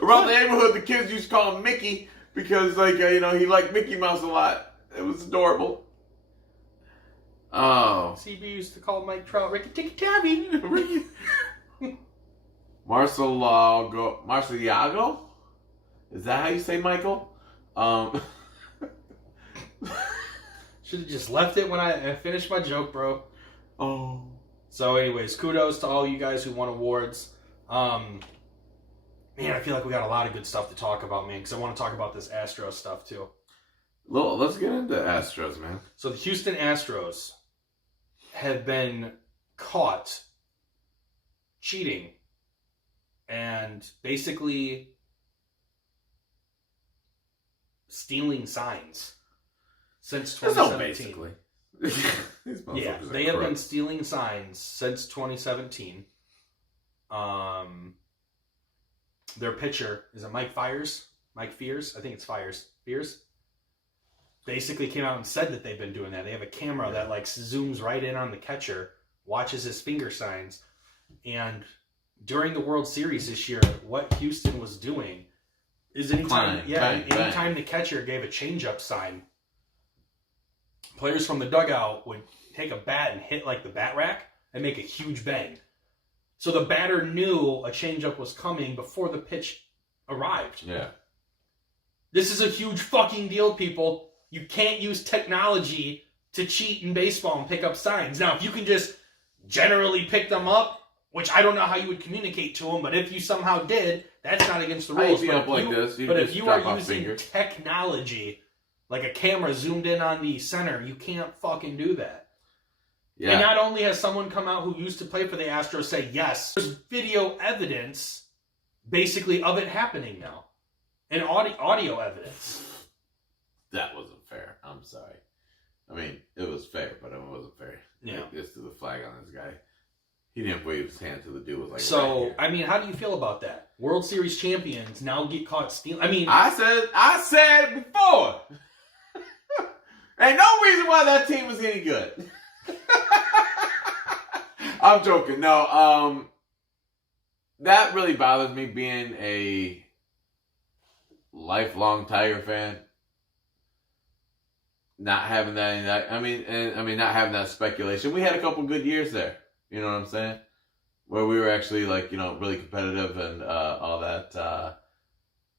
Around the neighborhood, the kids used to call him Mickey because, like, he liked Mickey Mouse a lot. It was adorable. Oh. CB used to call Mike Trout Ricky Ticky Tabby. Ricky. Marciago? Is that how you say Michael? Should have just left it when I finished my joke, bro. Oh. So, anyways, kudos to all you guys who won awards. Man, I feel like we got a lot of good stuff to talk about, man, because I want to talk about this Astros stuff, too. Well, let's get into Astros, man. So, the Houston Astros have been caught cheating and basically stealing signs since 2017. Basically. Yeah, they have been stealing signs since 2017. Their pitcher, is it Mike Fears? I think it's Fears. Basically came out and said that they've been doing that. They have a camera that like zooms right in on the catcher, watches his finger signs, and during the World Series this year, what Houston was doing is anytime the catcher gave a changeup sign, players from the dugout would take a bat and hit like the bat rack and make a huge bang. So the batter knew a changeup was coming before the pitch arrived. Yeah. This is a huge fucking deal, people. You can't use technology to cheat in baseball and pick up signs. Now, if you can just generally pick them up, which I don't know how you would communicate to them, but if you somehow did, that's not against the rules. But if you are using technology, like a camera zoomed in on the center, you can't fucking do that. Yeah. And not only has someone come out who used to play for the Astros say, yes, there's video evidence, basically, of it happening now. And audio evidence. That wasn't fair. I'm sorry. I mean, it was fair, but it wasn't fair. Yeah. Like, this is the flag on this guy. He didn't wave his hand to the dude. Was like, so, right, I mean, how do you feel about that? World Series champions now get caught stealing. I mean, I said it before. Ain't no reason why that team was any good. I'm joking. No, that really bothers me being a lifelong Tiger fan. Not having that, I mean, not having that speculation. We had a couple good years there. You know what I'm saying? Where we were actually like, really competitive and all that.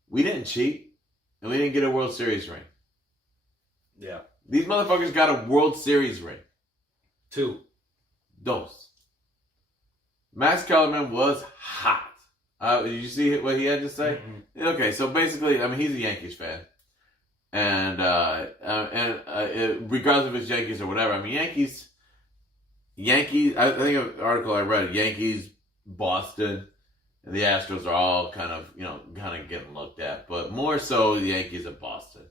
We didn't cheat, and we didn't get a World Series ring. Yeah. These motherfuckers got a World Series ring. 2. Dos. Max Kellerman was hot. Did you see what he had to say? Mm-hmm. Okay, so basically, he's a Yankees fan. And regardless if it's Yankees or whatever, Yankees, I think an article I read, Yankees, Boston, and the Astros are all kind of getting looked at, but more so the Yankees and Boston,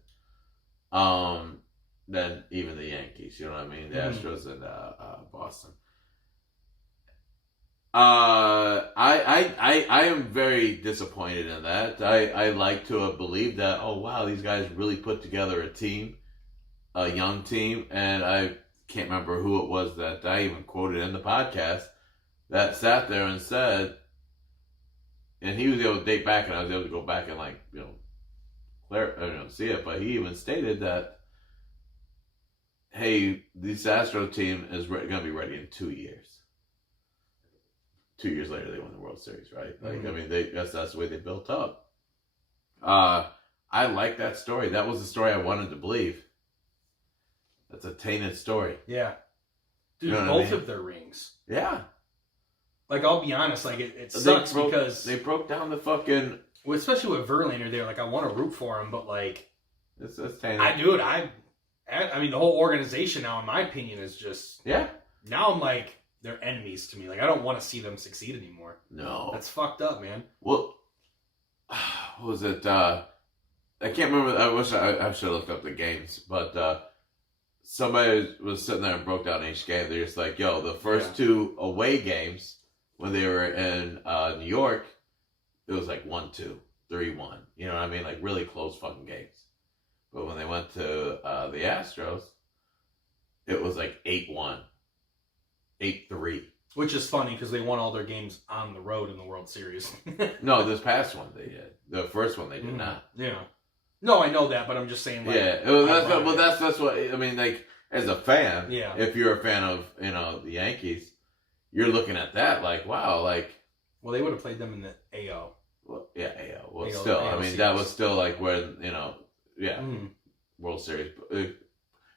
than even the Yankees. You know what I mean? The Astros and Boston. I am very disappointed in that. I like to have believed that, oh wow, these guys really put together a team, a young team, and I can't remember who it was that I even quoted in the podcast that sat there and said, and he was able to date back, and I was able to go back and see it, but he even stated that, hey, this Astro team is going to be ready in 2 years. 2 years later, they won the World Series, right? That's the way they built up. I like that story. That was the story I wanted to believe. That's a tainted story. Yeah. Dude, both of their rings. Yeah. I'll be honest, it sucks because... They broke down the fucking... Well, especially with Verlander there, I want to root for him, but, It's tainted. the whole organization now, in my opinion, is just... Yeah. Now I'm they're enemies to me. I don't want to see them succeed anymore. No. That's fucked up, man. Well, what was it? I can't remember. I wish I should have looked up the games, but somebody was sitting there and broke down each game. They're just like, yo, the first 2 away games when they were in New York, it was 1-2, 3-1. You know what I mean? Really close fucking games. But when they went to the Astros, it was 8-1. 8-3. Which is funny because they won all their games on the road in the World Series. No, this past one they did. The first one they did not. Yeah. No, I know that, but I'm just saying. That's what I mean. As a fan, if you're a fan of the Yankees, you're looking at that wow, Well, they would have played them in the AL. Well, yeah, AL. Well, AL, still, AL that was still when World Series.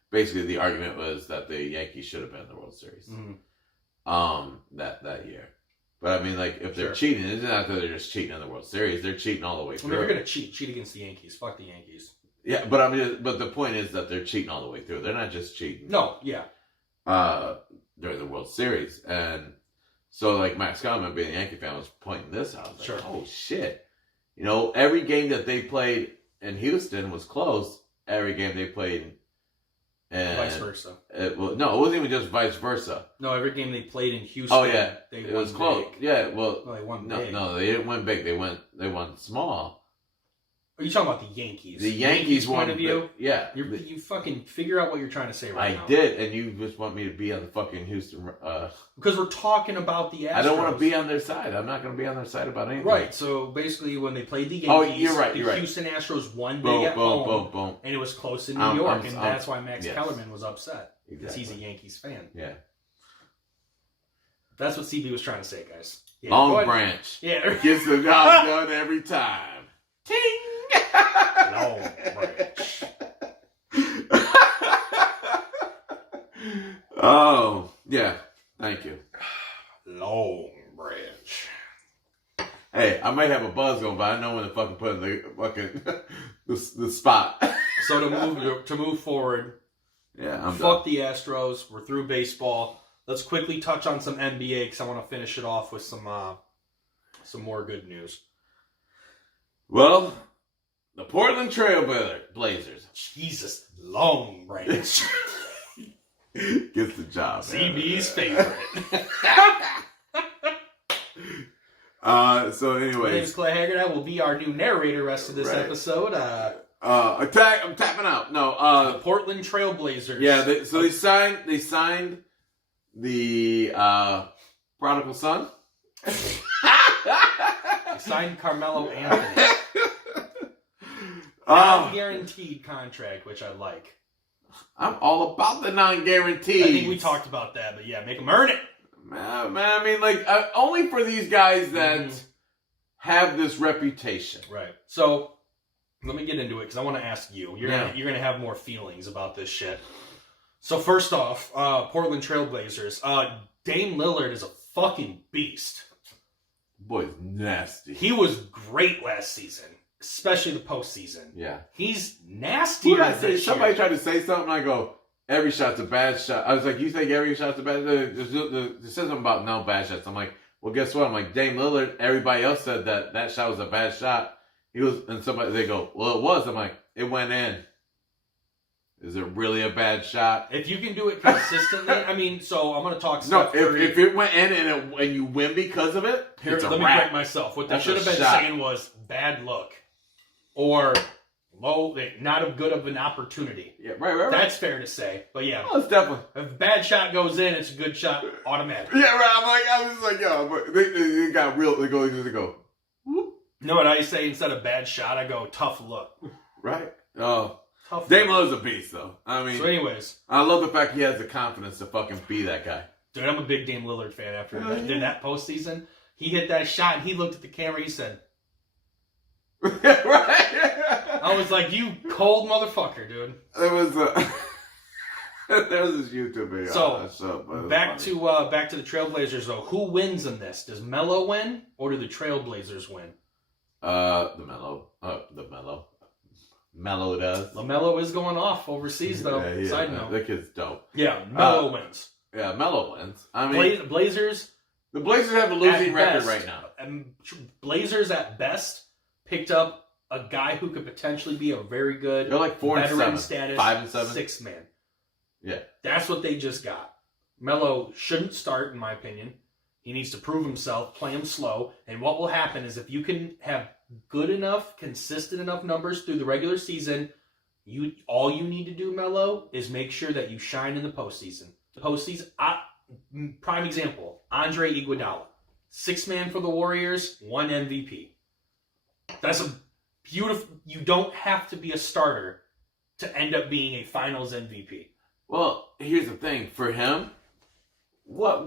Basically, the argument was that the Yankees should have been in the World Series. That year. But if they're cheating, it's not that they're just cheating in the World Series. They're cheating all the way through. Well, if you're gonna cheat against the Yankees. Fuck the Yankees. Yeah, but but the point is that they're cheating all the way through. They're not just cheating. No, yeah. During the World Series, and so Max Kellerman, being a Yankee fan, was pointing this out. Sure. Oh shit! Every game that they played in Houston was close. Every game they played. And vice versa. It wasn't even just vice versa. No, every game they played in Houston, it was close. Big. Yeah, well, they won big. No, they didn't win big. They won small. Are you talking about the Yankees? The Yankees point of view? Yeah. You fucking figure out what you're trying to say right now. I did, and you just want me to be on the fucking Houston... because we're talking about the Astros. I don't want to be on their side. I'm not going to be on their side about anything. Right, so basically when they played the Yankees, you're right. Houston Astros won big at home, and it was close in New York, and that's why Max Kellerman was upset. Because he's a Yankees fan. Yeah. That's what CB was trying to say, guys. Yeah, Long branch. Yeah. Gets the job done every time. Ting! Long branch. Oh, yeah. Thank you. Long branch. Hey, I might have a buzz going, but I know when to fucking put in the fucking the spot. So to move forward, I'm fuck done. the Astros. We're through baseball. Let's quickly touch on some NBA because I want to finish it off with some more good news. Well, the Portland Trail Blazers. Jesus, Long branch. Gets the job. CB's favorite. So anyways. My name is Clay Haggard. I will be our new narrator rest of this episode. I'm tapping out. No, the Portland Trailblazers. Yeah, they signed the prodigal son. They signed Carmelo Anthony. Non-guaranteed contract, which I like. I'm all about the non-guaranteed. I think we talked about that, but yeah, make them earn it. Man, I mean, like, only for these guys that have this reputation. Right. So, let me get into it, because I want to ask you. You're gonna have more feelings about this shit. So, first off, Portland Trailblazers. Dame Lillard is a fucking beast. Boy's nasty. He was great last season, especially the postseason. Yeah. He's nastier this year. Somebody tried to say something, I go, every shot's a bad shot. I was like, you think every shot's a bad shot? It says something about no bad shots. I'm like, well, guess what? I'm like, Dame Lillard, everybody else said that shot was a bad shot. He was, and they go, well, it was. I'm like, it went in. Is it really a bad shot? If you can do it consistently, I mean, so I'm going to talk Steph Curry. If it went in and you win because of it, it's a let me wrap. correct myself. What they should have been saying was bad look. Or low, not as good of an opportunity. Yeah, right. That's fair to say. But yeah. Oh, it's definitely. If a bad shot goes in, it's a good shot automatically. Yeah, right. I was like, yo, but they got real. They go, whoop. You know what I say? Instead of bad shot, I go tough look. Right. Oh. Tough Dame look. Lillard's a beast, though. I mean. So anyways. I love the fact he has the confidence to fucking be that guy. Dude, I'm a big Dame Lillard fan after that postseason. He hit that shot and he looked at the camera. He said, right. I was like, you cold motherfucker, dude. There was this YouTube video. So back to the Trailblazers though. Who wins in this? Does Melo win or do the Trailblazers win? The Melo. Melo does. LaMelo is going off overseas though. Yeah, Side note. The kid's dope. Yeah, Melo wins. Yeah, Melo wins. I mean, Blazers. The Blazers have a losing record right now. And Blazers at best picked up a guy who could potentially be a very good They're like 4 and 7, status 5 and 7, 6 man. Yeah, that's what they just got. Melo shouldn't start, in my opinion. He needs to prove himself, play him slow, and what will happen is if you can have good enough, consistent enough numbers through the regular season, all you need to do, Melo, is make sure that you shine in the postseason. The postseason, prime example, Andre Iguodala, 6-man for the Warriors, 1 MVP. That's a beautiful. You don't have to be a starter to end up being a Finals MVP. Well, here's the thing for him. What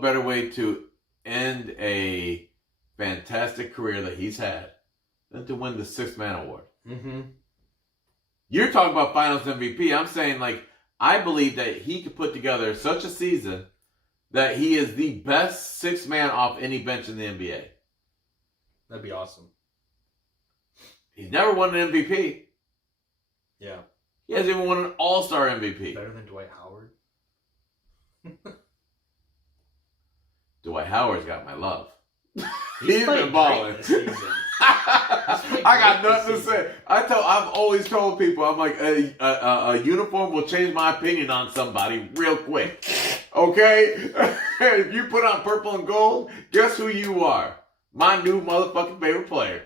better way to end a fantastic career that he's had than to win the 6-man award? Mm-hmm. You're talking about Finals MVP. I'm saying, like, I believe that he could put together such a season that he is the best 6-man off any bench in the NBA. That'd be awesome. He's never won an MVP. Yeah. He hasn't even won an All-Star MVP. Better than Dwight Howard? Dwight Howard's got my love. He's been balling. I got nothing to say. I've always told people, I'm like, a uniform will change my opinion on somebody real quick. Okay? If you put on purple and gold, guess who you are? My new motherfucking favorite player.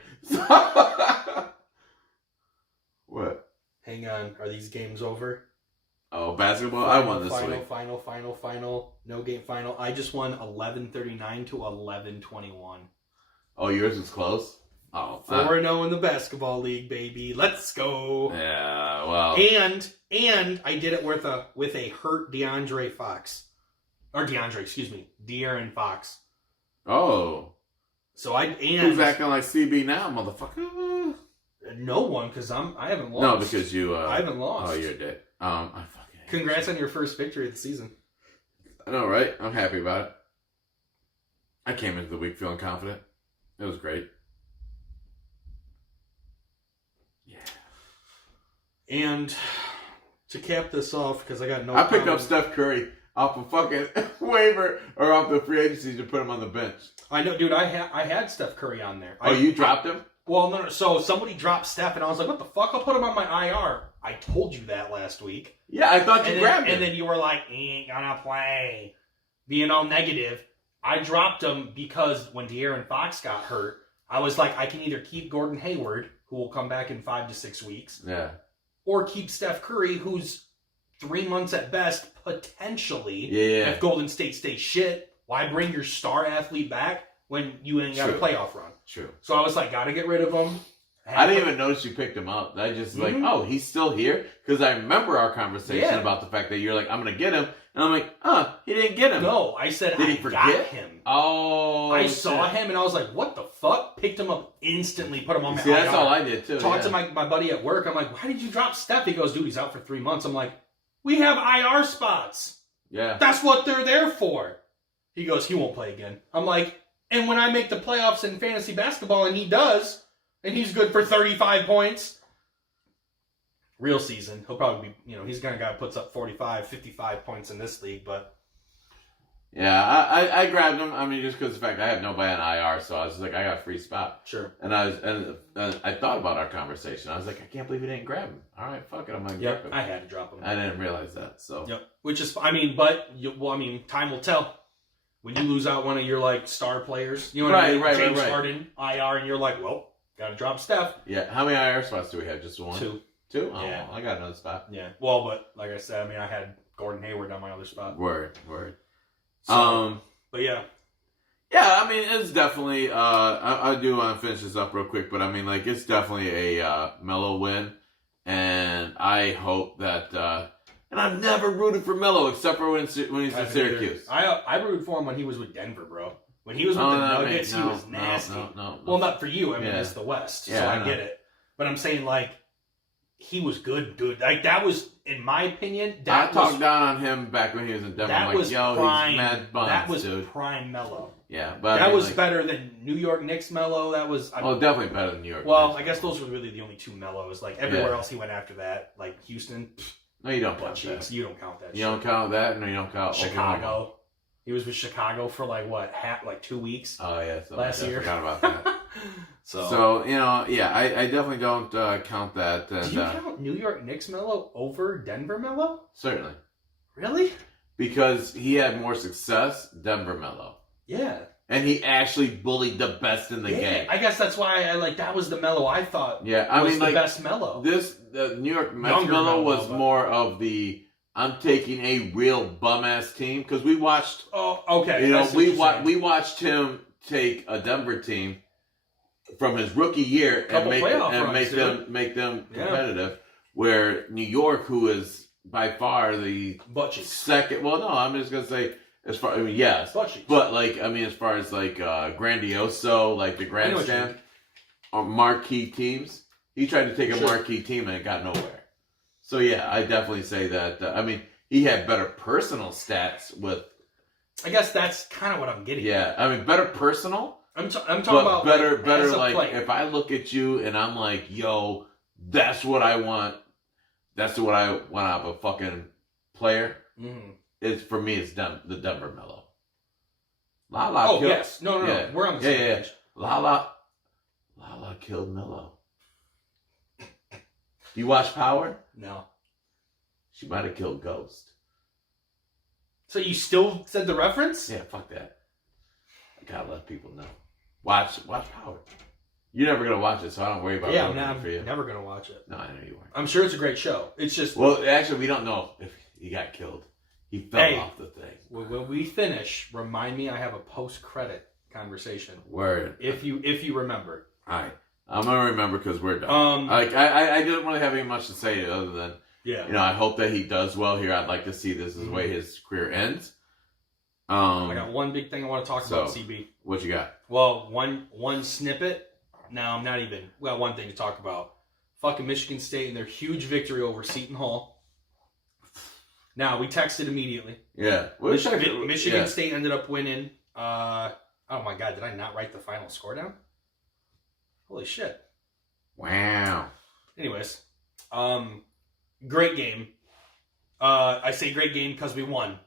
What? Hang on. Are these games over? Oh, basketball? I won this week. Final. No game final. I just won 11-39 to 11-21. Oh, yours was close? Oh, 4-0 in the basketball league, baby. Let's go. Yeah, well. And I did it with a hurt De'Aaron Fox. Oh. So who's acting like CB now, motherfucker? No one, because I haven't lost. No, because you. I haven't lost. Oh, you're dead. I fucking. Congrats on your first victory of the season. I know, right? I'm happy about it. I came into the week feeling confident. It was great. Yeah. And to cap this off, because I got no. I picked up Steph Curry off a fucking waiver or off the free agency to put him on the bench. I know, dude. I had Steph Curry on there. Oh, you dropped him? Well, no. So somebody dropped Steph, and I was like, "What the fuck? I'll put him on my IR." I told you that last week. Yeah, I thought you grabbed him. And then you were like, "He ain't gonna play," being all negative. I dropped him because when De'Aaron Fox got hurt, I was like, I can either keep Gordon Hayward, who will come back in 5 to 6 weeks. Yeah. Or keep Steph Curry, who's 3 months at best, potentially. Yeah. If Golden State stays shit, why bring your star athlete back when you ain't got a playoff run? True. So I was like, gotta get rid of him. I didn't even notice you picked him up. I just like, oh, he's still here? Because I remember our conversation about the fact that you're like, I'm going to get him. And I'm like, he didn't get him. No, I said Did he I forget? got him. Oh, I saw him and I was like, what the fuck? Picked him up instantly, put him on my See, IR. that's all I did too. Talked to my buddy at work. I'm like, why did you drop Steph? He goes, dude, he's out for 3 months. I'm like, we have IR spots. Yeah. That's what they're there for. He goes, he won't play again. I'm like, and when I make the playoffs in fantasy basketball and he does, and he's good for 35 points, real season, he'll probably be, he's going to guy who puts up 45, 55 points in this league, but. Yeah, I grabbed him. I mean, just because of the fact I had nobody on IR, so I was like, I got a free spot. Sure. And I thought about our conversation. I was like, I can't believe you didn't grab him. All right, fuck it, I'm gonna grab him. I had to drop him. I didn't realize that. So. Yep. Which is, time will tell. When you lose out one of your like star players, you know what I mean? James Harden, IR, and you're like, well, gotta drop Steph. Yeah. How many IR spots do we have? Just one. 2. 2? Oh, yeah. I got another spot. Yeah. Well, but like I said, I had Gordon Hayward on my other spot. Word. So, but yeah. Yeah, I mean, it's definitely, I do want to finish this up real quick, but I mean, like, it's definitely a Melo win, and I hope that, and I've never rooted for Melo except for when he's in Syracuse. I rooted for him when he was with Denver, bro. When he was with the Nuggets, he was nasty. No. Well, not for you. I mean, it's the West, so I get it. But I'm saying, like, he was good. Like, that was, in my opinion, I talked down on him back when he was in Denver. I'm like, yo, prime, he's mad buns, that was dude. prime Melo. Yeah, but that was better than New York Knicks Melo. That was definitely better than New York. Well, Knicks. I guess those were really the only 2 Melos. Like everywhere else he went after that, like Houston. No, you don't count that. You don't count that. You don't count that, and you don't count Chicago. Oklahoma. He was with Chicago for like 2 weeks. Oh yeah, last year. I forgot about that. so I definitely don't count that. And, do you count New York Knicks Melo over Denver Melo? Certainly. Really? Because he had more success, Denver Melo. Yeah. And he actually bullied the best in the game. I guess that's why that was the Melo I thought. Yeah, I mean, the like best Melo. The New York Mets Melo was more of the I'm taking a real bum ass team because we watched. Oh, okay. We watched him take a Denver team from his rookie year and make them competitive. Yeah. Where New York, who is by far the second. Well, no, I'm just gonna say. As far, yes, but as far as grandioso, like the grandstand, or marquee teams, he tried to take a marquee team and it got nowhere. So yeah, I definitely say that. He had better personal stats with. I guess that's kind of what I'm getting. Yeah, better personal. I'm talking about better. If I look at you and I'm like, yo, that's what I want. That's what I want out of a fucking player. Mm-hmm. For me, it's the Denver Melo. Lala killed. Yes. No. We're on the same page. Lala killed Melo. You watch Power? No. She might have killed Ghost. So you still said the reference? Yeah, fuck that. I gotta let people know. Watch Power. You're never gonna watch it, so I don't worry about it. Yeah, I'm never gonna watch it. No, I know you weren't. I'm sure it's a great show. It's just actually, we don't know if he got killed. He fell off the thing. When we finish, remind me I have a post-credit conversation. Word. If you remember. All right. I'm going to remember because we're done. I didn't really have any much to say other than, I hope that he does well here. I'd like to see this is the way his career ends. I got one big thing I want to talk about, CB. What you got? Well, one snippet. No, I'm not even. We got one thing to talk about. Fucking Michigan State and their huge victory over Seton Hall. Now, we texted immediately. Yeah. Michigan State ended up winning. Oh my God, did I not write the final score down? Holy shit. Wow. Anyways, great game. I say great game because we won.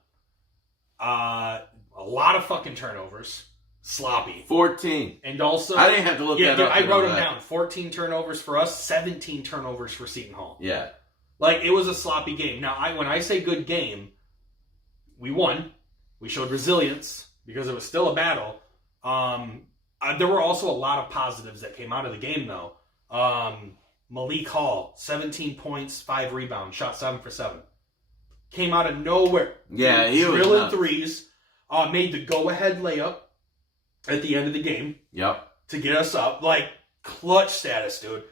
A lot of fucking turnovers. Sloppy. 14. And also... I didn't have to look that up. I wrote them down. 14 turnovers for us, 17 turnovers for Seton Hall. Yeah. It was a sloppy game. Now, when I say good game, we won. We showed resilience because it was still a battle. There were also a lot of positives that came out of the game, though. Malik Hall, 17 points, 5 rebounds, shot 7 for 7. Came out of nowhere. Yeah, he was drilling nuts. threes. Made the go-ahead layup at the end of the game. Yep. To get us up. Like, clutch status, dude.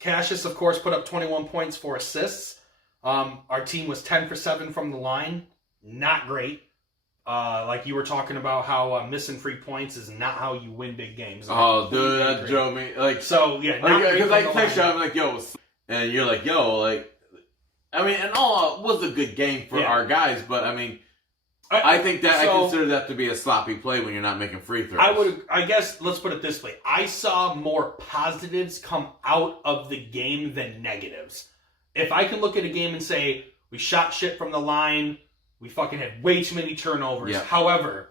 Cassius, of course, put up 21 points, 4 assists. Our team was 10 for 7 from the line. Not great. Like you were talking about how missing free points is not how you win big games. Oh, dude, that drove me. Like, so, yeah. Because I text you, I'm like, yo, and you're like, yo, like, I mean, and all, it was a good game for our guys, but I mean, I think that I consider that to be a sloppy play when you're not making free throws. I guess, let's put it this way. I saw more positives come out of the game than negatives. If I can look at a game and say, we shot shit from the line, we fucking had way too many turnovers. Yeah. However,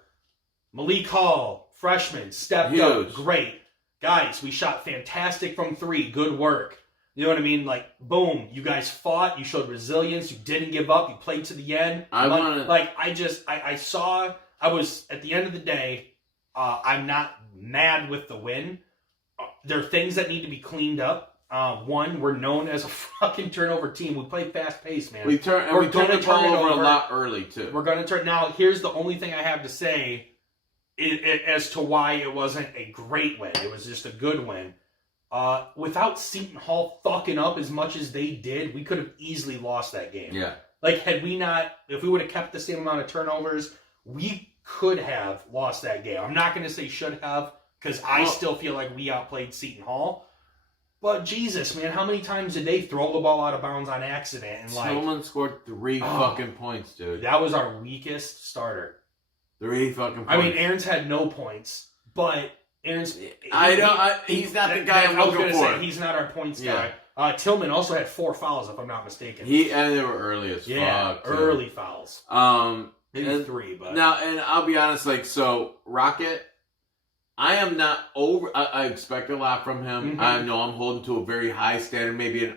Malik Hall, freshman, stepped up, great. Guys, we shot fantastic from 3, good work. You know what I mean? Like, boom, you guys fought, you showed resilience, you didn't give up, you played to the end. I was, at the end of the day, I'm not mad with the win. There are things that need to be cleaned up. One, we're known as a fucking turnover team. We play fast-paced, man. We turn the ball over a lot early, too. We're going to turn. Now, here's the only thing I have to say as to why it wasn't a great win. It was just a good win. Without Seton Hall fucking up as much as they did, we could have easily lost that game. Yeah. Like, if we would have kept the same amount of turnovers, we could have lost that game. I'm not going to say should have, because I still feel like we outplayed Seton Hall. But Jesus, man, how many times did they throw the ball out of bounds on accident? And Tillman scored 3 fucking points, dude. That was our weakest starter. 3 fucking points. I mean, Aaron's had no points, but Aaron's... he's not the guy I'm looking for. Say, he's not our points guy. Tillman also had 4 fouls, if I'm not mistaken. And they were early as fuck. Early fouls. Maybe 3, but... Now, and I'll be honest, like, so, Rocket... I am not over... I expect a lot from him. Mm-hmm. I know I'm holding to a very high standard, maybe an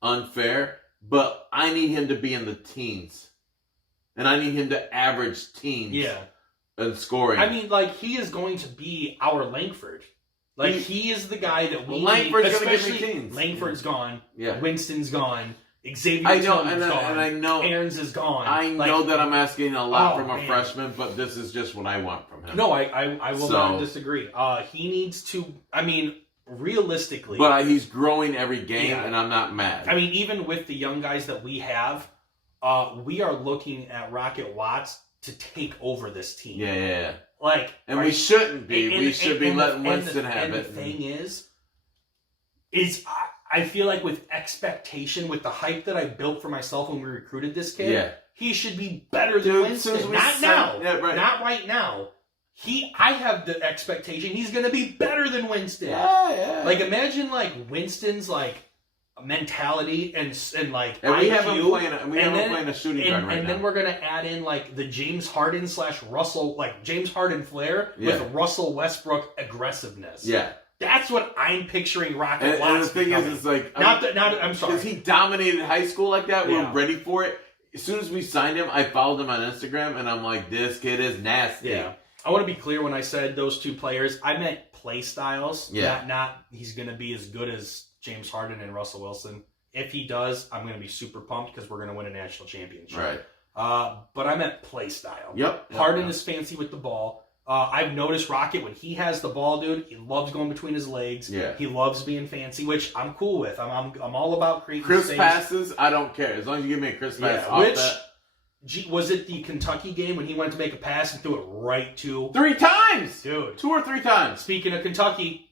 unfair, but I need him to be in the teens. And I need him to average teens. Yeah. And scoring. I mean, like, he is going to be our Langford. Like, he is the guy that we Langford's need. going to give me teens. Langford's gone. Yeah. Winston's gone. Xavier gone. And I know Aaron's is gone. I know that I'm asking a lot from a freshman, but this is just what I want from him. No, I will not disagree. He needs to, I mean, realistically. But he's growing every game, and I'm not mad. I mean, even with the young guys that we have, we are looking at Rocket Watts to take over this team. Yeah. Like, and we shouldn't be. We should be letting Winston have it. And the thing is I feel like with expectation, with the hype that I built for myself when we recruited this kid, he should be better than Winston. Not now. Yeah, right. Not right now. I have the expectation he's going to be better than Winston. Yeah. Like, imagine, like, Winston's, like, mentality and like and we IQ, have him playing a shooting guard right now. And then we're going to add in, like, the James Harden / Russell, like, James Harden flair with Russell Westbrook aggressiveness. Yeah. That's what I'm picturing Rocket Watts. And the thing is, it's like... I'm sorry. Because he dominated high school like that. We're ready for it. As soon as we signed him, I followed him on Instagram, and I'm like, this kid is nasty. Yeah. I want to be clear when I said those 2 players. I meant play styles. Yeah. Not he's going to be as good as James Harden and Russell Wilson. If he does, I'm going to be super pumped because we're going to win a national championship. Right. But I meant play style. Yep. Harden is fancy with the ball. I've noticed Rocket, when he has the ball, dude, he loves going between his legs. Yeah. He loves being fancy, which I'm cool with. I'm all about creating crisp space. passes, I don't care. As long as you give me a crisp pass off that. Was it the Kentucky game when he went to make a pass and threw it right to... 3 times! Dude. 2 or 3 times. Speaking of Kentucky,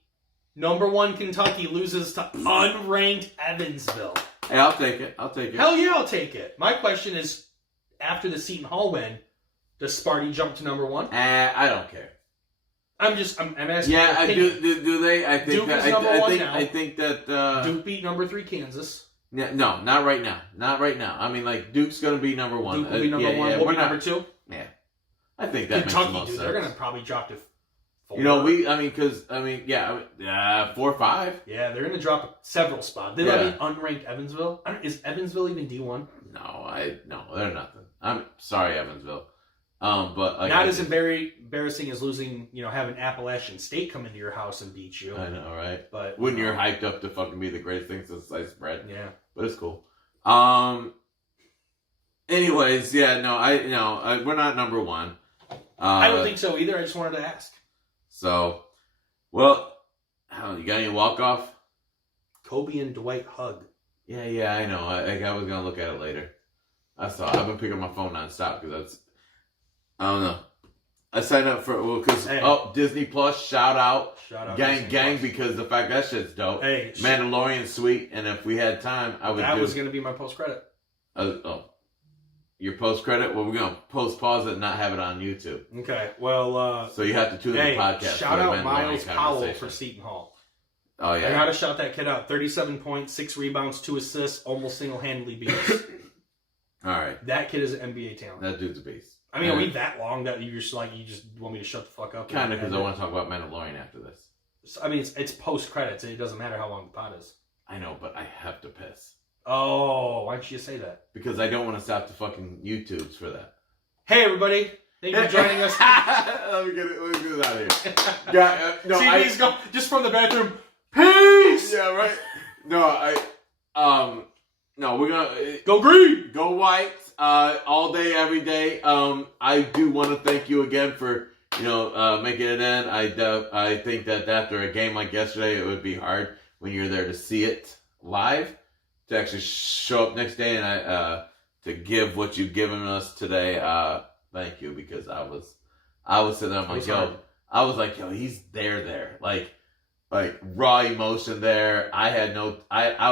number 1 Kentucky loses to unranked Evansville. Hey, I'll take it. Hell yeah, I'll take it. My question is, after the Seton Hall win, does Sparty jump to number 1? I don't care. I'm asking. Yeah, do they? I think Duke that, is number 1 now. I think that Duke beat number 3 Kansas. Yeah, no, not right now. Not right now. I mean, like, Duke's going to be number 1. Duke will be number 1. We'll be number 2. Yeah, I think that Kentucky, makes the most sense. They're going to probably drop to 4. 4 or 5. Yeah, they're going to drop several spots. They let me unranked Evansville. Is Evansville even D1? No, they're nothing. I'm sorry, Evansville. But like, not as embarrassing as losing, having Appalachian State come into your house and beat you. I know, right? But when you're hyped up to fucking be the greatest thing since sliced bread. Yeah. But it's cool. Anyways, yeah, no, we're not number one. I don't think so either. I just wanted to ask. So, well, you got any walk-off? Kobe and Dwight hug. Yeah, I know. I was gonna look at it later. I've been picking up my phone nonstop because I don't know. I signed up for because Disney Plus, shout out gang, Disney Plus. Because the fact that shit's dope. Hey, Mandalorian's sweet, and if we had time, I would. That was gonna be my post credit. Your post credit? Well, we're gonna pause it and not have it on YouTube. Okay. Well, so you have to tune in the podcast. Shout out Miles Powell for Seton Hall. Oh yeah, I gotta shout that kid out. 37 points, 6 rebounds, 2 assists, almost single-handedly beat us. All right, that kid is an NBA talent. That dude's a beast. I mean, are we that long that you just want me to shut the fuck up? Kind of, because I want to talk about Mandalorian after this. I mean, it's post credits. It doesn't matter how long the pod is. I know, but I have to piss. Oh, why did you say that? Because I don't want to stop the fucking YouTubes for that. Hey, everybody. Thank you for joining us. Let me get it out of here. No, CB's go just from the bathroom. Peace! Yeah, right? No, we're going to... Go green! Go white. All day, every day. I do want to thank you again for, making it in. I think that after a game like yesterday, it would be hard when you're there to see it live, to actually show up next day and to give what you've given us today. Thank you, because I was sitting there, I was like, yo, he's there. Like raw emotion there. I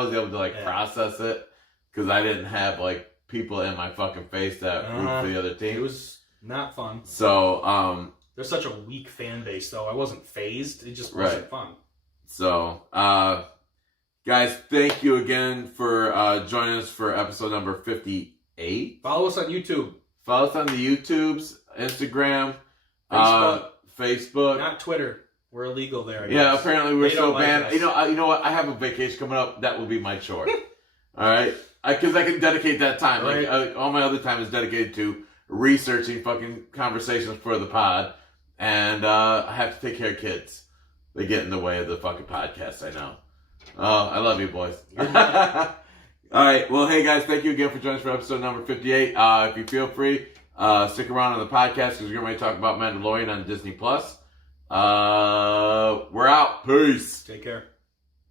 was able to process it because I didn't have people in my fucking face that root for the other team. It was not fun. So, there's such a weak fan base, though. I wasn't phased. It just wasn't fun. So, guys, thank you again for joining us for episode number 58. Follow us on YouTube. Follow us on the YouTubes, Instagram, Facebook. Not Twitter. We're illegal there. Yeah, apparently we're so banned. You know what? I have a vacation coming up. That will be my chore. All right, because I can dedicate that time. Right. All my other time is dedicated to researching fucking conversations for the pod, and I have to take care of kids. They get in the way of the fucking podcast. I know. I love you, boys. All right. Well, hey guys, thank you again for joining us for episode number 58. If you feel free, stick around on the podcast because we're going to talk about Mandalorian on Disney Plus. We're out. Peace. Take care.